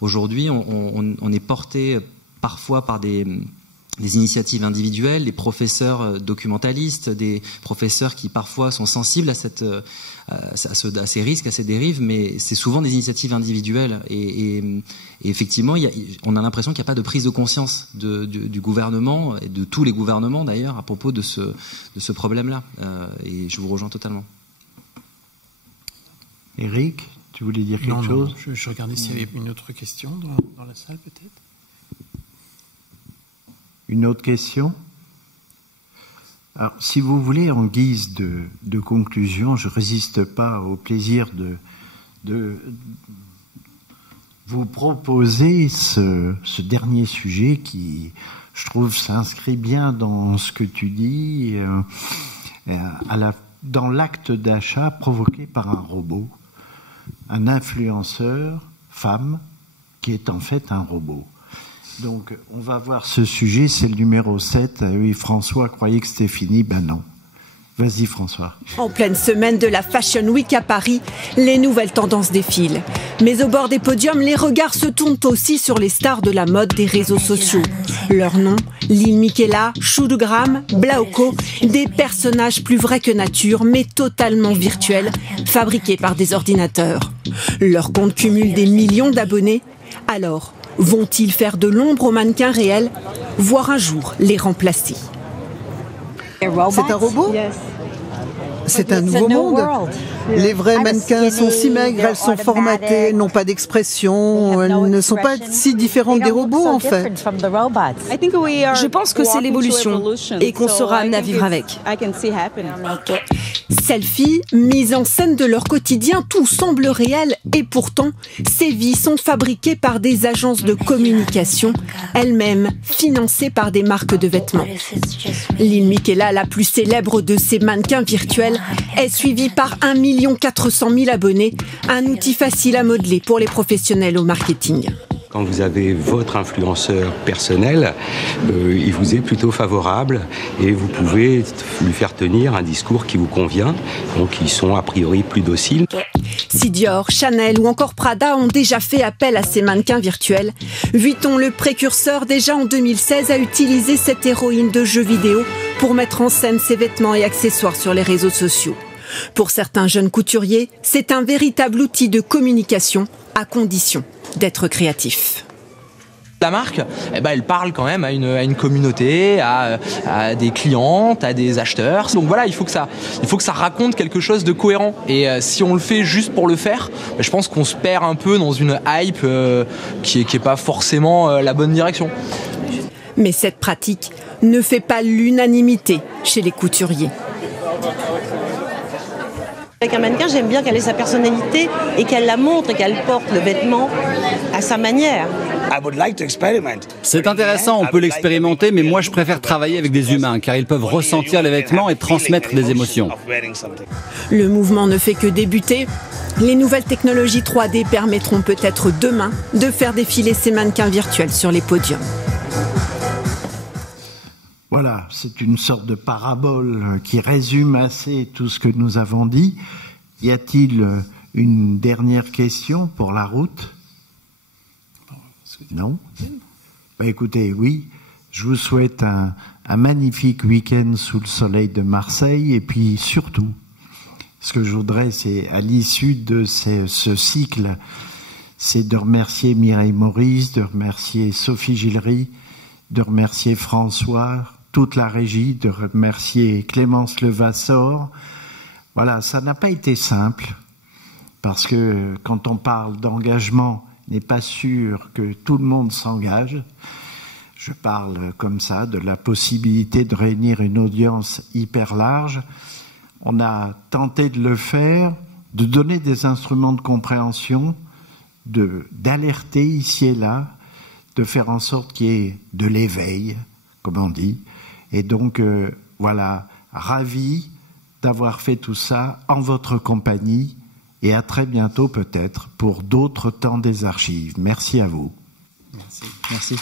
Aujourd'hui, on est porté parfois par des initiatives individuelles, des professeurs documentalistes, des professeurs qui parfois sont sensibles à ces risques, à ces dérives, mais c'est souvent des initiatives individuelles. Et effectivement, on a l'impression qu'il n'y a pas de prise de conscience du gouvernement, et de tous les gouvernements d'ailleurs, à propos de ce problème-là. Et je vous rejoins totalement. Eric, tu voulais dire quelque chose? Non, je regardais s'il y avait une autre question dans la salle, peut-être. Une autre question? Alors, si vous voulez, en guise de conclusion, je ne résiste pas au plaisir de vous proposer ce dernier sujet qui, je trouve, s'inscrit bien dans ce que tu dis, dans l'acte d'achat provoqué par un robot, un influenceur, femme, qui est en fait un robot. Donc, on va voir ce sujet, c'est le numéro 7. Oui, François croyait que c'était fini, ben non. Vas-y, François. En pleine semaine de la Fashion Week à Paris, les nouvelles tendances défilent. Mais au bord des podiums, les regards se tournent aussi sur les stars de la mode des réseaux sociaux. Leurs noms, Lil Miquela, Shudugram, Blauko, des personnages plus vrais que nature, mais totalement virtuels, fabriqués par des ordinateurs. Leur compte cumule des millions d'abonnés. Alors, vont-ils faire de l'ombre aux mannequins réels, voire un jour les remplacer? C'est un robot? C'est un nouveau monde. Les vrais mannequins sont si maigres, elles sont formatées, n'ont pas d'expression, elles ne sont pas si différentes des robots en fait. Je pense que c'est l'évolution et qu'on sera amené à vivre avec. Selfies, mise en scène de leur quotidien, tout semble réel et pourtant, ces vies sont fabriquées par des agences de communication, elles-mêmes financées par des marques de vêtements. Lil Miquela, la plus célèbre de ces mannequins virtuels, est suivie par 1 400 000 abonnés, un outil facile à modeler pour les professionnels au marketing. Quand vous avez votre influenceur personnel, il vous est plutôt favorable et vous pouvez lui faire tenir un discours qui vous convient, donc ils sont a priori plus dociles. Si Dior, Chanel ou encore Prada ont déjà fait appel à ces mannequins virtuels, Vuitton, le précurseur, déjà en 2016, a utilisé cette héroïne de jeux vidéo pour mettre en scène ses vêtements et accessoires sur les réseaux sociaux. Pour certains jeunes couturiers, c'est un véritable outil de communication, à condition d'être créatif. La marque, elle parle quand même à une communauté, à des clientes, à des acheteurs. Donc voilà, il faut que ça raconte quelque chose de cohérent. Et si on le fait juste pour le faire, je pense qu'on se perd un peu dans une hype qui est pas forcément la bonne direction. Mais cette pratique ne fait pas l'unanimité chez les couturiers. Avec un mannequin, j'aime bien qu'elle ait sa personnalité et qu'elle la montre et qu'elle porte le vêtement à sa manière. C'est intéressant, on peut l'expérimenter, mais moi je préfère travailler avec des humains car ils peuvent ressentir les vêtements et transmettre des émotions. Le mouvement ne fait que débuter. Les nouvelles technologies 3D permettront peut-être demain de faire défiler ces mannequins virtuels sur les podiums. Voilà, c'est une sorte de parabole qui résume assez tout ce que nous avons dit. Y a-t-il une dernière question pour la route? Non? Bah, écoutez, oui, je vous souhaite un magnifique week-end sous le soleil de Marseille et puis surtout, ce que je voudrais, c'est à l'issue de ce cycle, c'est de remercier Mireille Maurice, de remercier Sophie Gillery, de remercier François, toute la régie, de remercier Clémence Levasseur. Voilà, ça n'a pas été simple, parce que quand on parle d'engagement, il n'est pas sûr que tout le monde s'engage. Je parle comme ça de la possibilité de réunir une audience hyper large. On a tenté de le faire, de donner des instruments de compréhension, d'alerter ici et là, de faire en sorte qu'il y ait de l'éveil, comme on dit. Et donc, voilà, ravi d'avoir fait tout ça en votre compagnie et à très bientôt peut-être pour d'autres temps des archives. Merci à vous. Merci. Merci.